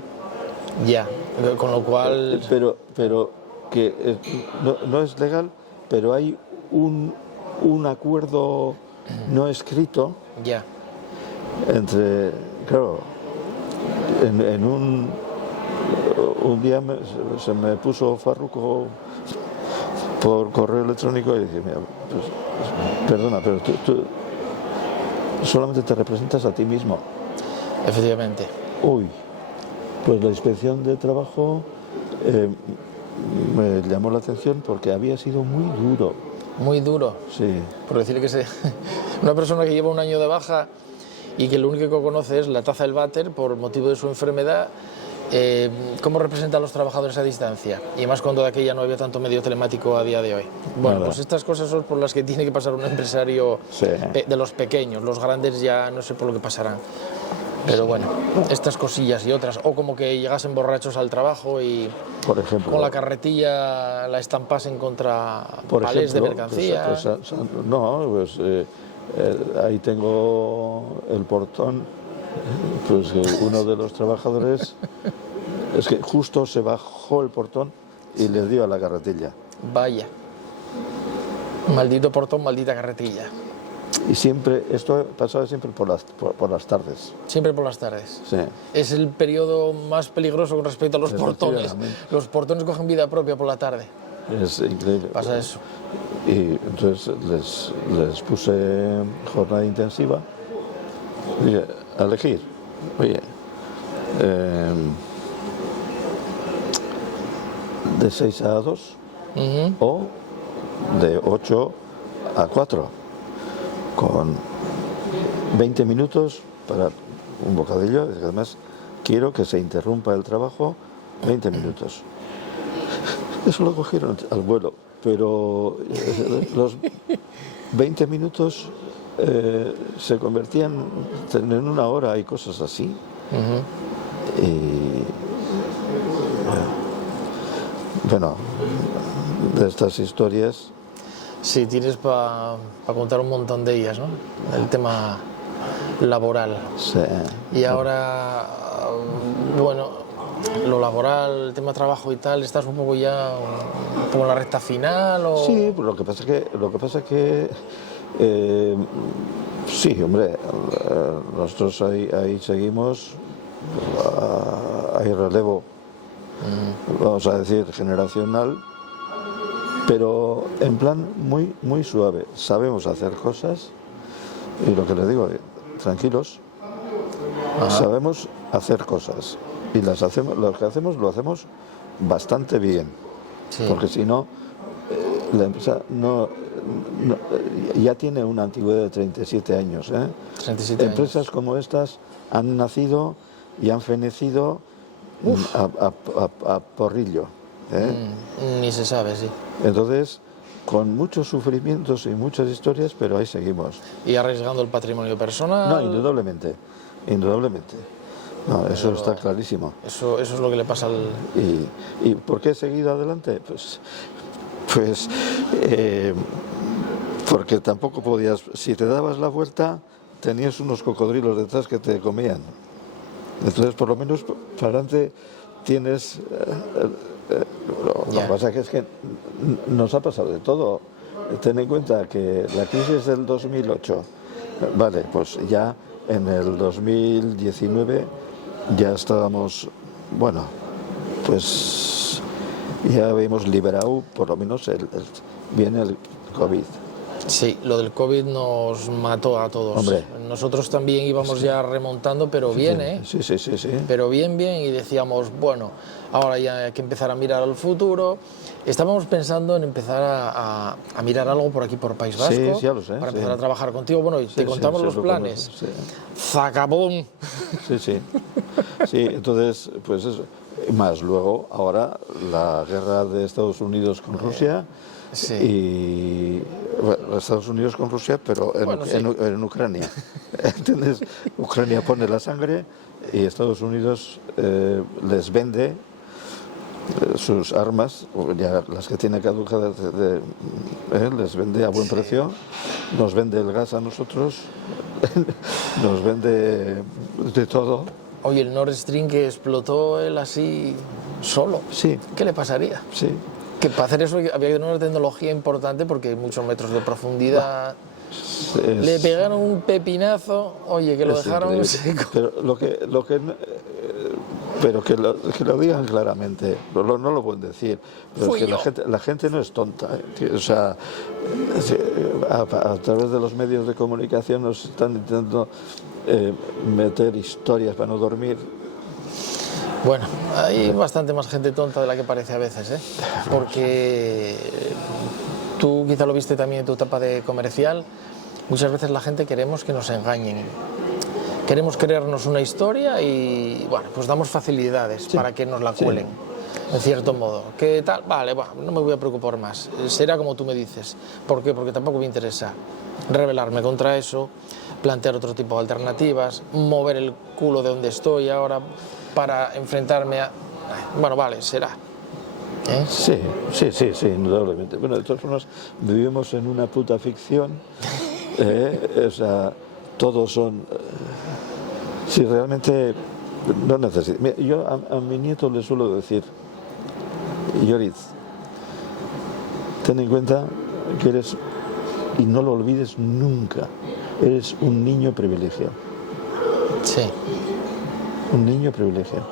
Ya, con lo cual... Pero que no es legal, pero hay un acuerdo no escrito Ya, entre, claro, en un día se me puso Farruko por correo electrónico y dije, mira, pues, perdona, pero tú solamente te representas a ti mismo. efectivamente. Uy, pues la inspección de trabajo me llamó la atención porque había sido muy duro. Muy duro, Sí, por decir que una persona que lleva 1 año de baja y que lo único que conoce es la taza del váter por motivo de su enfermedad, ¿cómo representa a los trabajadores a distancia? Y más cuando de aquella no había tanto medio telemático a día de hoy. Bueno, Nada. pues estas cosas son por las que tiene que pasar un empresario Sí. de los pequeños. Los grandes ya no sé por lo que pasarán. Pero bueno, estas cosillas y otras, o como que llegasen borrachos al trabajo y por ejemplo. con la carretilla la estampasen contra Por palés de ejemplo, mercancía. no, pues ahí tengo el portón, pues que uno de los trabajadores es que justo se bajó el portón y le dio a la carretilla. Vaya. Maldito portón, maldita carretilla. Y siempre, esto pasaba siempre por las tardes. Siempre por las tardes. Sí. Es el periodo más peligroso con respecto a los portones. Efectivamente. Los portones cogen vida propia por la tarde. Es increíble. Pasa eso. Y entonces les puse jornada intensiva. Oye, a elegir. Oye, de 6 a 2 Ujú. o de 8 a 4, con 20 minutos para un bocadillo. Además, quiero que se interrumpa el trabajo 20 minutos. Eso lo cogieron al vuelo, pero los 20 minutos se convertían en 1 hora y cosas así. Ujú. Y bueno, de estas historias, Sí, tienes para contar un montón de ellas, ¿no? El tema laboral. Y ahora, bueno, lo laboral, el tema trabajo y tal, ¿estás un poco ya en la recta final? O... sí, pues lo que pasa es que sí, hombre, nosotros ahí seguimos, hay relevo, vamos a decir, generacional, pero en plan muy suave. Sabemos hacer cosas y lo que les digo, tranquilos, sabemos hacer cosas y lo que hacemos lo hacemos bastante bien, Sí. porque si no, La empresa ya tiene una antigüedad de 37 años. 37 Empresas años. como estas han nacido y han fenecido a porrillo. Ni se sabe, sí. Entonces, con muchos sufrimientos y muchas historias, pero ahí seguimos. Y arriesgando el patrimonio personal. No, indudablemente, indudablemente. No, eso está clarísimo. Eso es lo que le pasa al... ¿Y por qué he seguido adelante? Pues porque tampoco podías, si te dabas la vuelta, tenías unos cocodrilos detrás que te comían. Entonces, por lo menos para adelante tienes... Lo que pasa es que nos ha pasado de todo. Ten en cuenta que la crisis del 2008, vale, pues ya en el 2019 ya estábamos, bueno, pues ya habíamos liberado, por lo menos viene el COVID. Sí, lo del COVID nos mató a todos. Hombre. Nosotros también íbamos ya remontando, pero bien, ¿eh? Sí. Pero bien, y decíamos, bueno, ahora ya hay que empezar a mirar al futuro. Estábamos pensando en empezar a mirar algo por aquí, por País Vasco, Sí, ya lo sé, para sí. empezar a trabajar contigo. Bueno, y te contamos los planes. Sí. ¡Zacabón! Sí. Sí, entonces, pues eso. Más luego, ahora, la guerra de Estados Unidos con Rusia. Sí. Y bueno, Estados Unidos con Rusia, pero en Ucrania. ¿Entiendes? Ucrania pone la sangre y Estados Unidos les vende sus armas, ya las que tiene caducadas, les vende a buen precio, nos vende el gas a nosotros, nos vende de todo. Oye, el Nord Stream que explotó él así solo, Sí. ¿Qué le pasaría? Sí. Que para hacer eso había que tener una tecnología importante porque hay muchos metros de profundidad. Le pegaron un pepinazo, oye, que lo dejaron increíble. seco. Pero que lo digan claramente, no lo pueden decir. Pero Fui es que yo. la gente no es tonta. O sea, a través de los medios de comunicación nos están intentando meter historias para no dormir. Bueno, hay bastante más gente tonta de la que parece a veces, ¿eh? Porque tú quizá lo viste también en tu etapa de comercial, muchas veces la gente queremos que nos engañen. Queremos creernos una historia y, bueno, pues damos facilidades para que nos la cuelen, en cierto modo. ¿Qué tal? Vale, bueno, no me voy a preocupar más. Será como tú me dices. ¿Por qué? Porque tampoco me interesa rebelarme contra eso, plantear otro tipo de alternativas, mover el culo de donde estoy ahora para enfrentarme a... Bueno, vale, será. ¿Eh? Sí, indudablemente. Bueno, de todas formas, vivimos en una puta ficción. O sea, todos son... si realmente no necesito... Mira, yo a mi nieto le suelo decir, Lloris, ten en cuenta que eres, y no lo olvides nunca, eres un niño privilegiado. Sí. Un niño privilegiado.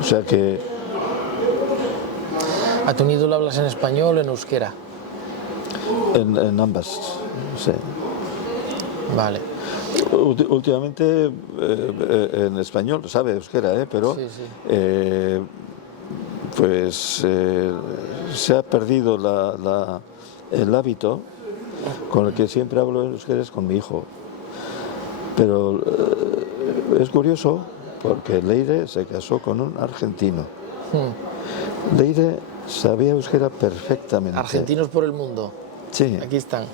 O sea que... ¿A tu nieto le hablas en español o en euskera? En ambas, sí. Vale. Últimamente en español, sabe euskera, pero Sí, sí. Se ha perdido el hábito con el que siempre hablo en euskera es con mi hijo. Pero es curioso porque Leire se casó con un argentino. Leire sabía euskera perfectamente. Argentinos por el mundo. Sí. Aquí están.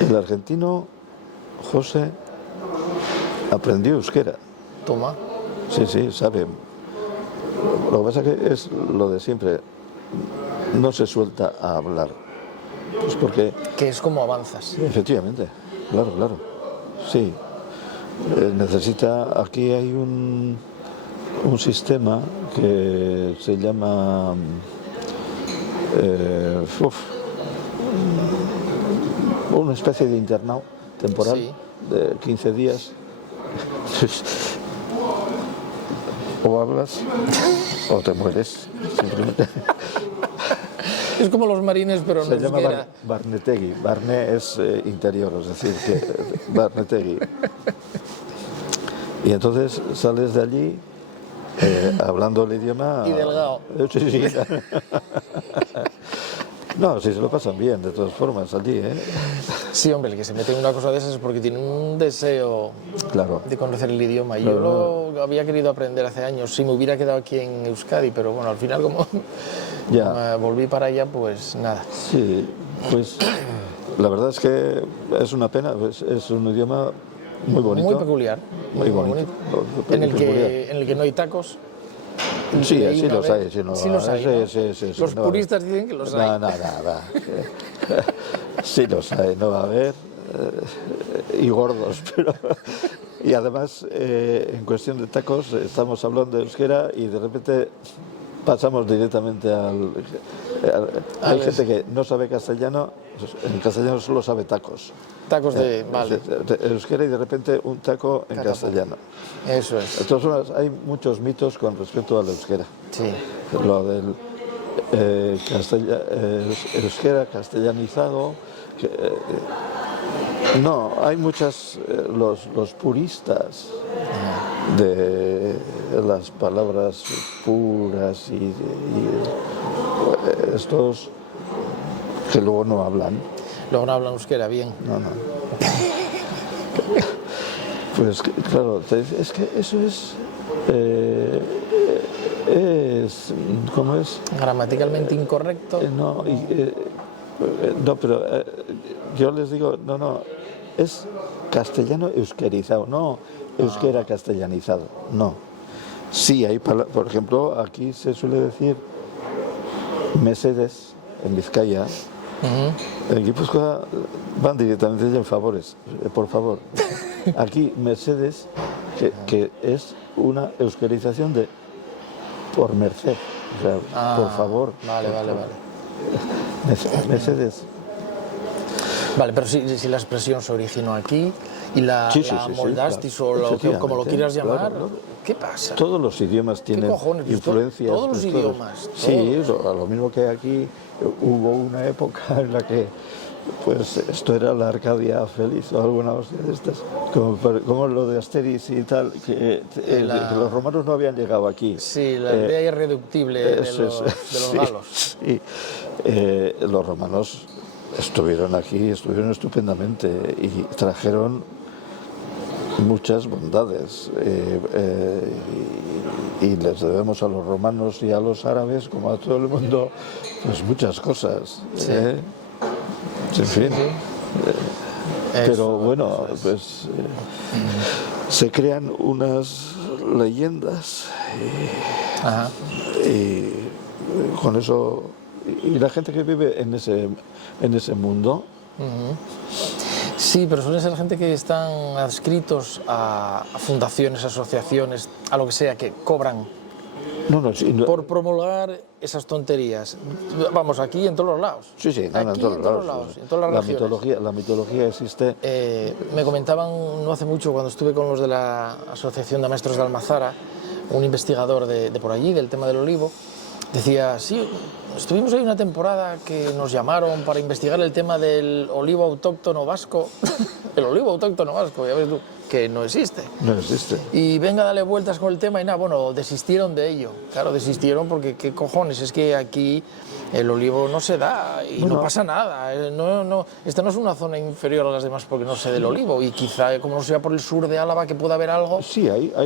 El argentino José aprendió euskera. Toma. Sí, sabe. Lo que pasa que es lo de siempre. No se suelta a hablar. Pues porque... Que es como avanzas. Efectivamente, claro. Sí. Necesita... Aquí hay un sistema que se llama... una especie de internado temporal, Sí. de 15 días. O hablas o te mueres, simplemente. Es como los marines, pero Se en llama euskera. Barnetegui. Barne es interior, es decir, que Barnetegui. Y entonces sales de allí hablando el idioma... Y delgado. Sí, sí. No, sí se lo pasan bien, de todas formas, allí, ¿eh? Sí, hombre, el que se mete en una cosa de esas es porque tiene un deseo Claro. de conocer el idioma. Claro. Yo lo había querido aprender hace años, si me hubiera quedado aquí en Euskadi, pero bueno, al final como Ya. volví para allá, pues nada. Sí, pues la verdad es que es una pena, es un idioma muy bonito. Muy peculiar. Muy bonito. En el Peculiar. que no hay tacos. Sí, Leí sí una los vez. hay. Sí, no, Sí los hay, ¿no? sí, Los no, puristas dicen que los hay. No. Sí los hay, no va a haber. Y gordos, pero... Y además, en cuestión de tacos, estamos hablando de euskera y de repente pasamos directamente hay gente que no sabe castellano, en castellano solo sabe tacos. Tacos de... Vale. De euskera y de repente un taco en castellano. Eso es. De todas formas, hay muchos mitos con respecto al euskera. Sí. Lo del euskera castellanizado. No, hay muchas, los puristas de las palabras puras y estos que luego no hablan. Luego no hablan euskera bien. No. Pues claro, es que eso es ¿cómo es? Gramaticalmente incorrecto. No, pero yo les digo, no, es castellano euskerizado, no euskera castellanizado, no. Sí, hay palabras, por ejemplo, aquí se suele decir mesedes en Vizcaya. En Guipúzcoa van directamente en favores, por favor. Aquí Mercedes, que es una euskerización de por merced, o sea, por favor. Vale. Mercedes. Vale, pero si la expresión se originó aquí y la moldasteis claro. o como lo quieras llamar, Claro. ¿qué pasa? Todos los idiomas tienen cojones? influencias. Todos los idiomas. Sí, lo mismo que aquí hubo una época en la que pues esto era la Arcadia feliz o alguna hostia de estas, como lo de Asterix y tal, que los romanos no habían llegado aquí. Sí, la idea irreductible de los galos. Sí. Los romanos estuvieron aquí, estuvieron estupendamente y trajeron muchas bondades y les debemos a los romanos y a los árabes, como a todo el mundo, pues muchas cosas. Sí. En fin. Pero Eso, bueno, pues se crean unas leyendas y con eso, y la gente que vive en ese mundo. Sí, pero suelen ser gente que están adscritos a fundaciones, asociaciones, a lo que sea, que cobran por promulgar esas tonterías. Vamos, aquí en todos los lados. Sí, en todos los lados. En todas las regiones. La mitología existe. Me comentaban no hace mucho, cuando estuve con los de la Asociación de Maestros de Almazara, un investigador de por allí, del tema del olivo, decía, sí, estuvimos ahí una temporada que nos llamaron para investigar el tema del olivo autóctono vasco. El olivo autóctono vasco, ya ves tú, que no existe. No existe. Y venga, dale vueltas con el tema y nada, bueno, desistieron de ello. Claro, desistieron porque, ¿qué cojones? Es que aquí el olivo no se da y no pasa nada. Esta no es una zona inferior a las demás porque no se da el olivo. Y quizá, como no sea por el sur de Álava, que pueda haber algo. Sí, hay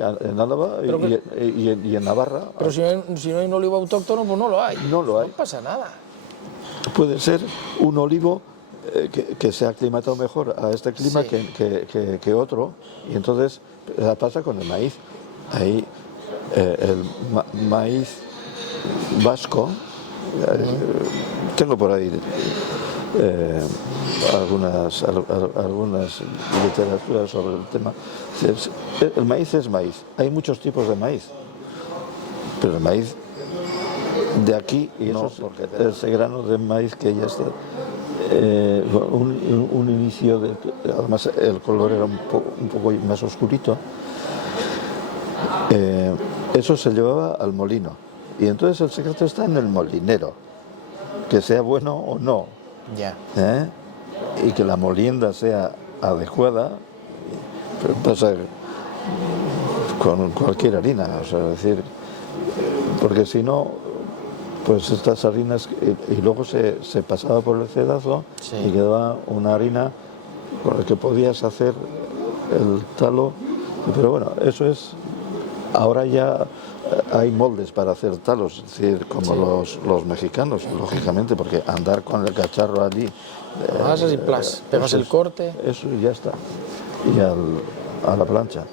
en Álava y en Navarra. Pero si no hay un olivo autóctono, pues no lo hay. No lo hay. No pasa nada. Puede ser un olivo que se ha aclimatado mejor a este clima que otro, y entonces pasa con el maíz. Ahí el maíz vasco, tengo por ahí algunas literaturas sobre el tema. El maíz es maíz, hay muchos tipos de maíz, pero el maíz de aquí, y no, porque ese grano de maíz que ya está, un inicio, además el color era un poco más oscurito, eso se llevaba al molino, y entonces el secreto está en el molinero, que sea bueno o no, y que la molienda sea adecuada. Pero pasa con cualquier harina, o sea, es decir, porque si no, pues estas harinas, y luego se pasaba por el cedazo Sí. y quedaba una harina con la que podías hacer el talo, pero bueno, eso es, ahora ya hay moldes para hacer talos, es decir, como Sí. los mexicanos, lógicamente, porque andar con el cacharro allí... Pasas y plas, pegas eso el es- corte. Eso y ya está, y a la plancha,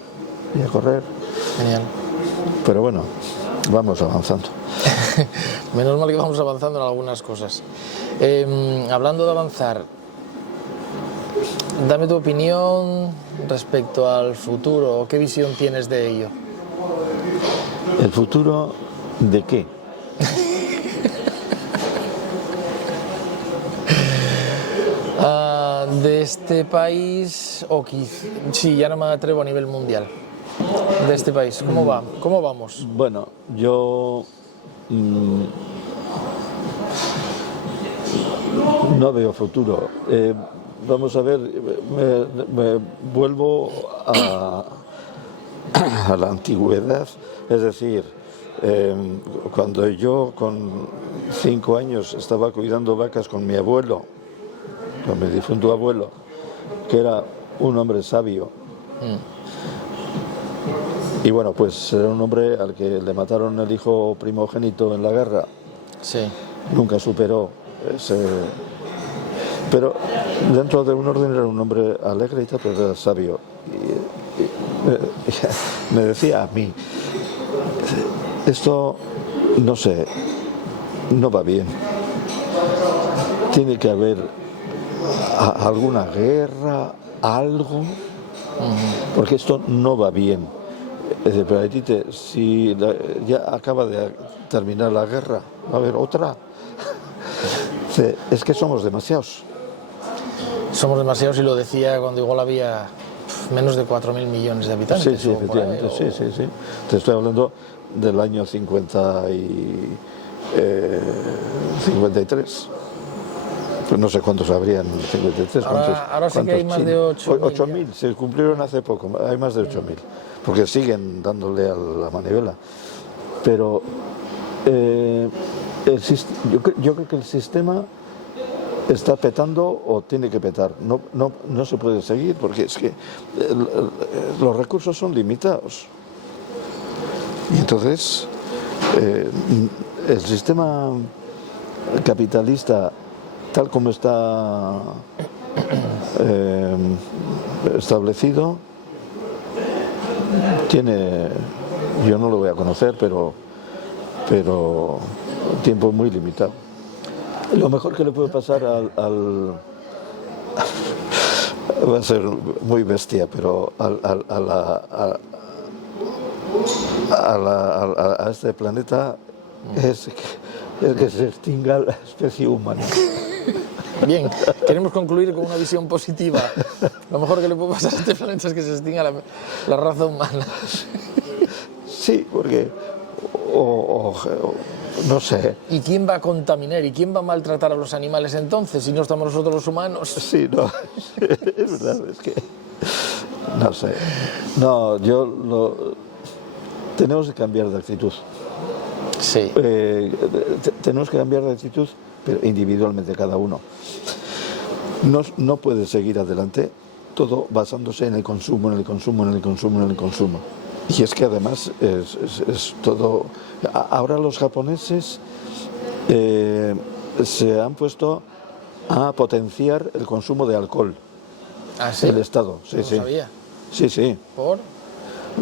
y a correr, Genial. pero bueno, vamos avanzando. Menos mal que vamos avanzando en algunas cosas. Hablando de avanzar, dame tu opinión respecto al futuro. ¿Qué visión tienes de ello? ¿El futuro de qué? De este país, o quizá, sí, ya no me atrevo a nivel mundial. De este país, ¿cómo va? ¿Cómo vamos? Bueno, yo no veo futuro. Vamos a ver, me vuelvo a la antigüedad, es decir, cuando yo con 5 años estaba cuidando vacas con mi abuelo, con mi difunto abuelo, que era un hombre sabio. Y bueno, pues era un hombre al que le mataron el hijo primogénito en la guerra. Sí, Nunca superó ese... Pero dentro de un orden era un hombre alegre y tal, pero era sabio. Y me decía a mí, esto, no sé, no va bien. Tiene que haber alguna guerra, algo, porque esto no va bien. Es decir, pero Tite, si ya acaba de terminar la guerra, va a haber otra. Es que somos demasiados. somos demasiados y lo decía cuando igual había menos de 4.000 millones de habitantes. Sí, o por ahí, efectivamente, sí. Te estoy hablando del año 53. Pues no sé cuántos habrían en el 53. Ahora sí que hay más de 8.000 8.000, se cumplieron hace poco, hay más de 8.000, porque siguen dándole a la manivela. Pero yo creo que el sistema está petando o tiene que petar. No se puede seguir porque es que los recursos son limitados. Y entonces el sistema capitalista, tal como está establecido, tiene, yo no lo voy a conocer, pero tiempo muy limitado. Lo mejor que le puede pasar va a ser muy bestia, pero a este planeta es que se extinga la especie humana. Bien, queremos concluir con una visión positiva. Lo mejor que le puede pasar a este planeta es que se extinga la raza humana. Sí, porque no sé. ¿Y quién va a contaminar? ¿Y quién va a maltratar a los animales entonces si no estamos nosotros los humanos? Sí, no, es verdad, es que no sé. No, tenemos que cambiar de actitud. Sí. Tenemos que cambiar de actitud, pero individualmente cada uno. No puede seguir adelante todo basándose en el consumo, en el consumo, en el consumo, en el consumo. Y es que además es todo... Ahora los japoneses se han puesto a potenciar el consumo de alcohol. ¿Ah, sí? El Estado, sí, No sí. sabía. Sí. ¿Por?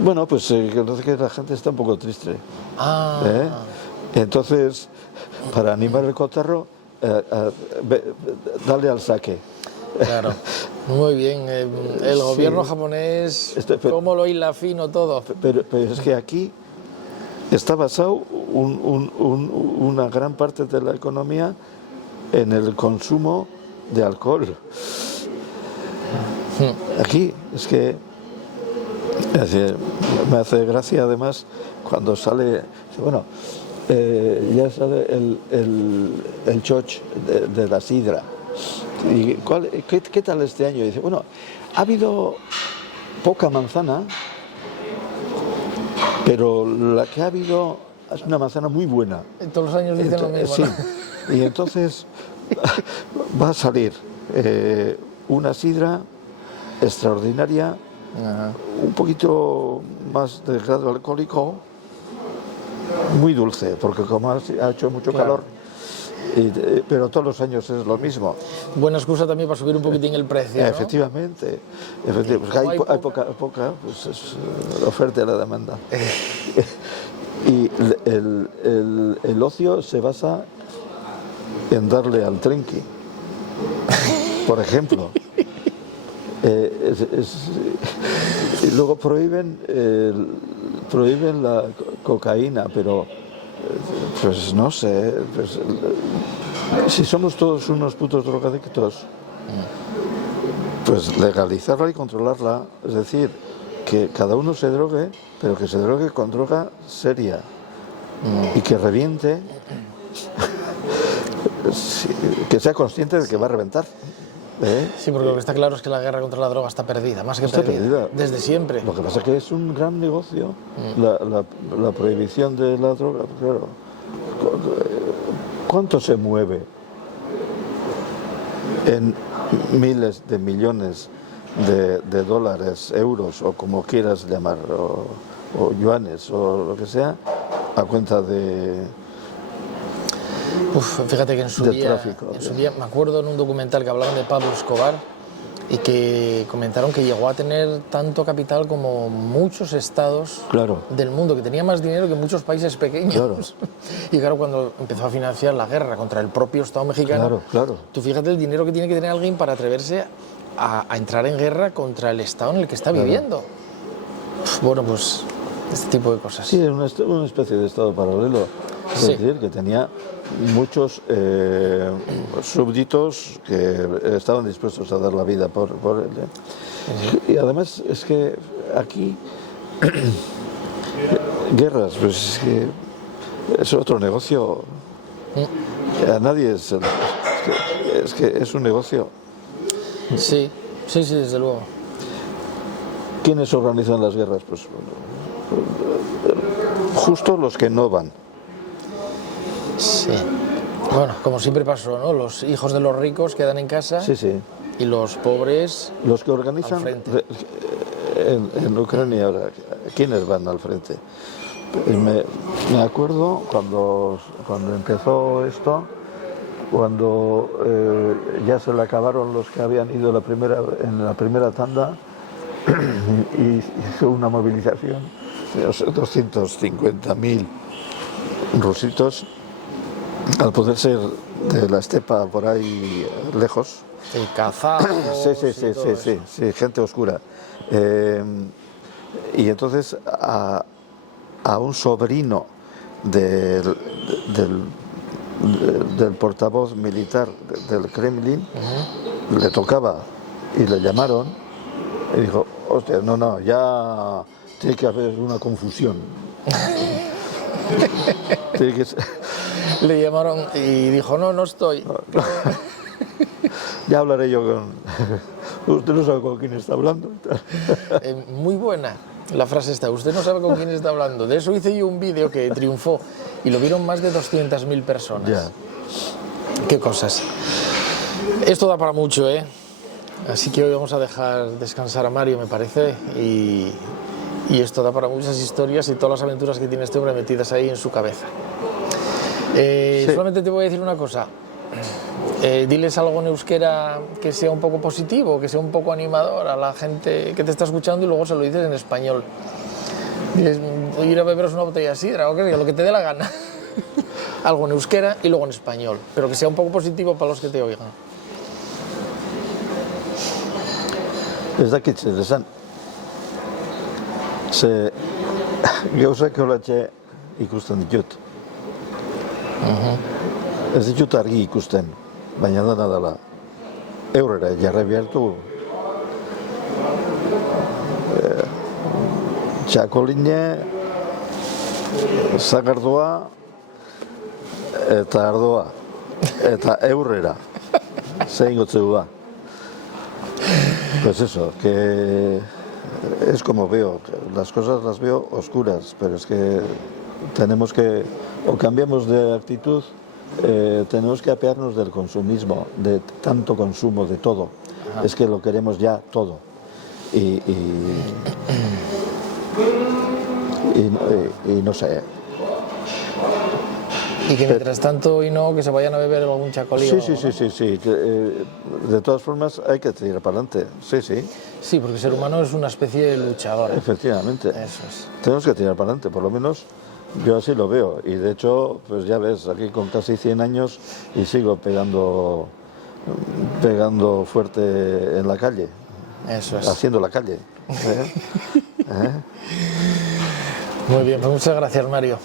Bueno, pues que la gente está un poco triste. Ah. Entonces, para animar el cotarro, dale al saque. Claro, muy bien. El gobierno japonés, cómo lo hila fino todo. Pero es que aquí está basado una gran parte de la economía en el consumo de alcohol. Aquí es que me hace gracia además cuando sale, bueno, ya sale el choch de la sidra. ¿Y qué tal este año? Y dice, bueno, ha habido poca manzana pero la que ha habido es una manzana muy buena. Todos los años dicen lo mismo, Sí, ¿no? y entonces va a salir una sidra extraordinaria, Ajá. un poquito más de grado alcohólico, muy dulce, porque como ha hecho mucho Claro. calor, pero todos los años es lo mismo. Buena excusa también para subir un poquitín el precio, ¿no? Efectivamente, pues como hay, hay hay poca, pues es la oferta y la demanda. Y el ocio se basa en darle al trenqui, por ejemplo. Y luego prohíben la cocaína, pero pues no sé, pues, si somos todos unos putos drogadictos, pues legalizarla y controlarla, es decir, que cada uno se drogue, pero que se drogue con droga seria y que reviente, que sea consciente de que va a reventar. Sí, porque lo que está claro es que la guerra contra la droga está perdida, más que Está perdida, perdida. desde siempre. Lo que pasa es que es un gran negocio la prohibición de la droga, claro. ¿Cuánto se mueve en miles de millones de dólares, euros o como quieras llamar, o yuanes o lo que sea, a cuenta de Fíjate que en su día me acuerdo en un documental que hablaban de Pablo Escobar y que comentaron que llegó a tener tanto capital como muchos estados del mundo, que tenía más dinero que muchos países pequeños. Claro. Y claro, cuando empezó a financiar la guerra contra el propio Estado mexicano, tú fíjate el dinero que tiene que tener alguien para atreverse a entrar en guerra contra el Estado en el que está viviendo. Bueno, pues este tipo de cosas. Sí, una especie de Estado paralelo. Es decir, que tenía muchos súbditos que estaban dispuestos a dar la vida por él. Y además es que aquí guerras, pues es que es otro negocio. A nadie es que es un negocio. Sí, desde luego. ¿Quiénes organizan las guerras? Pues justo los que no van. Sí. Bueno, como siempre pasó, ¿no? Los hijos de los ricos quedan en casa y los pobres los que organizan al frente. En Ucrania ahora, ¿quiénes van al frente? Me acuerdo cuando empezó esto, cuando ya se le acabaron los que habían ido en la primera tanda y hizo una movilización de 250.000 rusitos, al poder ser de la estepa por ahí lejos. El cazado. Sí, gente oscura. Y entonces a un sobrino del portavoz militar del Kremlin le tocaba y le llamaron y dijo, hostia, no, ya tiene que haber una confusión. Le llamaron y dijo, no estoy. Ya hablaré yo con... Usted no sabe con quién está hablando. Muy buena la frase esta, usted no sabe con quién está hablando. De eso hice yo un vídeo que triunfó y lo vieron más de 200.000 personas. Ya. Qué cosas. Esto da para mucho, ¿eh? Así que hoy vamos a dejar descansar a Mario, me parece, y esto da para muchas historias y todas las aventuras que tiene este hombre metidas ahí en su cabeza. Solamente te voy a decir una cosa. Diles algo en euskera que sea un poco positivo, que sea un poco animador a la gente que te está escuchando y luego se lo dices en español. Diles, ir a beberos una botella de sidra o lo que te dé la gana. Algo en euskera y luego en español, pero que sea un poco positivo para los que te oigan. Ez dakit zer esan. Ze gauzak holatxe ikusten ditut. Ez ditut argi ikusten, baina dana dela. Eurrera jarri behartu. Txakoline, zagardoa eta ardoa. Eta eurrera. Zein gotzeu da. Pues eso, que es como veo, las cosas las veo oscuras, pero es que tenemos que, o cambiamos de actitud, tenemos que apearnos del consumismo, de tanto consumo de todo. Ajá. Es que lo queremos ya todo. Y no sé. Y que mientras tanto y no, que se vayan a beber algún chacolí. Sí. De todas formas hay que tirar para adelante, sí. Sí, porque el ser humano es una especie de luchador. Efectivamente. Eso es. Tenemos que tirar para adelante, por lo menos yo así lo veo. Y de hecho, pues ya ves, aquí con casi 100 años y sigo pegando fuerte en la calle. Eso es. Haciendo la calle. Muy bien, pues muchas gracias, Mario.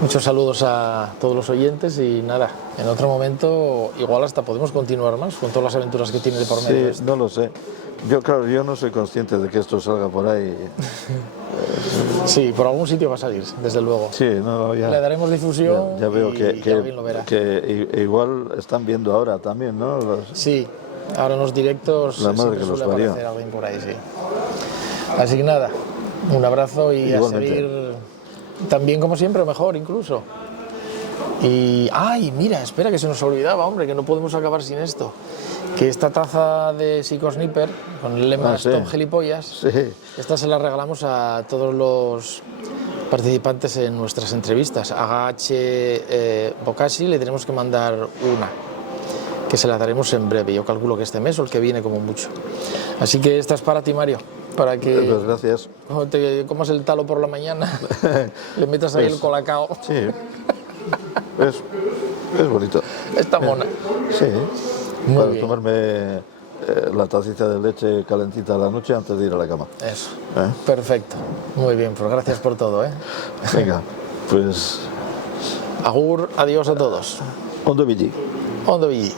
Muchos saludos a todos los oyentes y nada, en otro momento igual hasta podemos continuar más con todas las aventuras que tiene de por medio. Sí, no lo sé. Yo no soy consciente de que esto salga por ahí. Sí, por algún sitio va a salir, desde luego. Sí, no, ya. Le daremos difusión ya veo y alguien lo verá. que igual están viendo ahora también, ¿no? Sí, ahora en los directos la madre siempre que los suele parió. aparecer alguien por ahí, sí. Así que nada, un abrazo y igualmente. A seguir también como siempre, o mejor incluso. Y, ¡ay, mira! Espera, que se nos olvidaba, hombre, que no podemos acabar sin esto. Que esta taza de Psicosnipper, con el lema Stop Gilipollas, esta se la regalamos a todos los participantes en nuestras entrevistas. A H. Bocassi le tenemos que mandar una, que se la daremos en breve. Yo calculo que este mes o el que viene como mucho. Así que esta es para ti, Mario. Para que pues gracias. Cuando te comas el talo por la mañana, le metas ahí el colacao. Sí, es bonito. Está mona. Sí, muy para bien. tomarme la tacita de leche calentita a la noche antes de ir a la cama. Eso, perfecto. Muy bien, pues gracias por todo. Venga, pues... Agur, adiós a todos. Ondo Billy. Ondo Billy.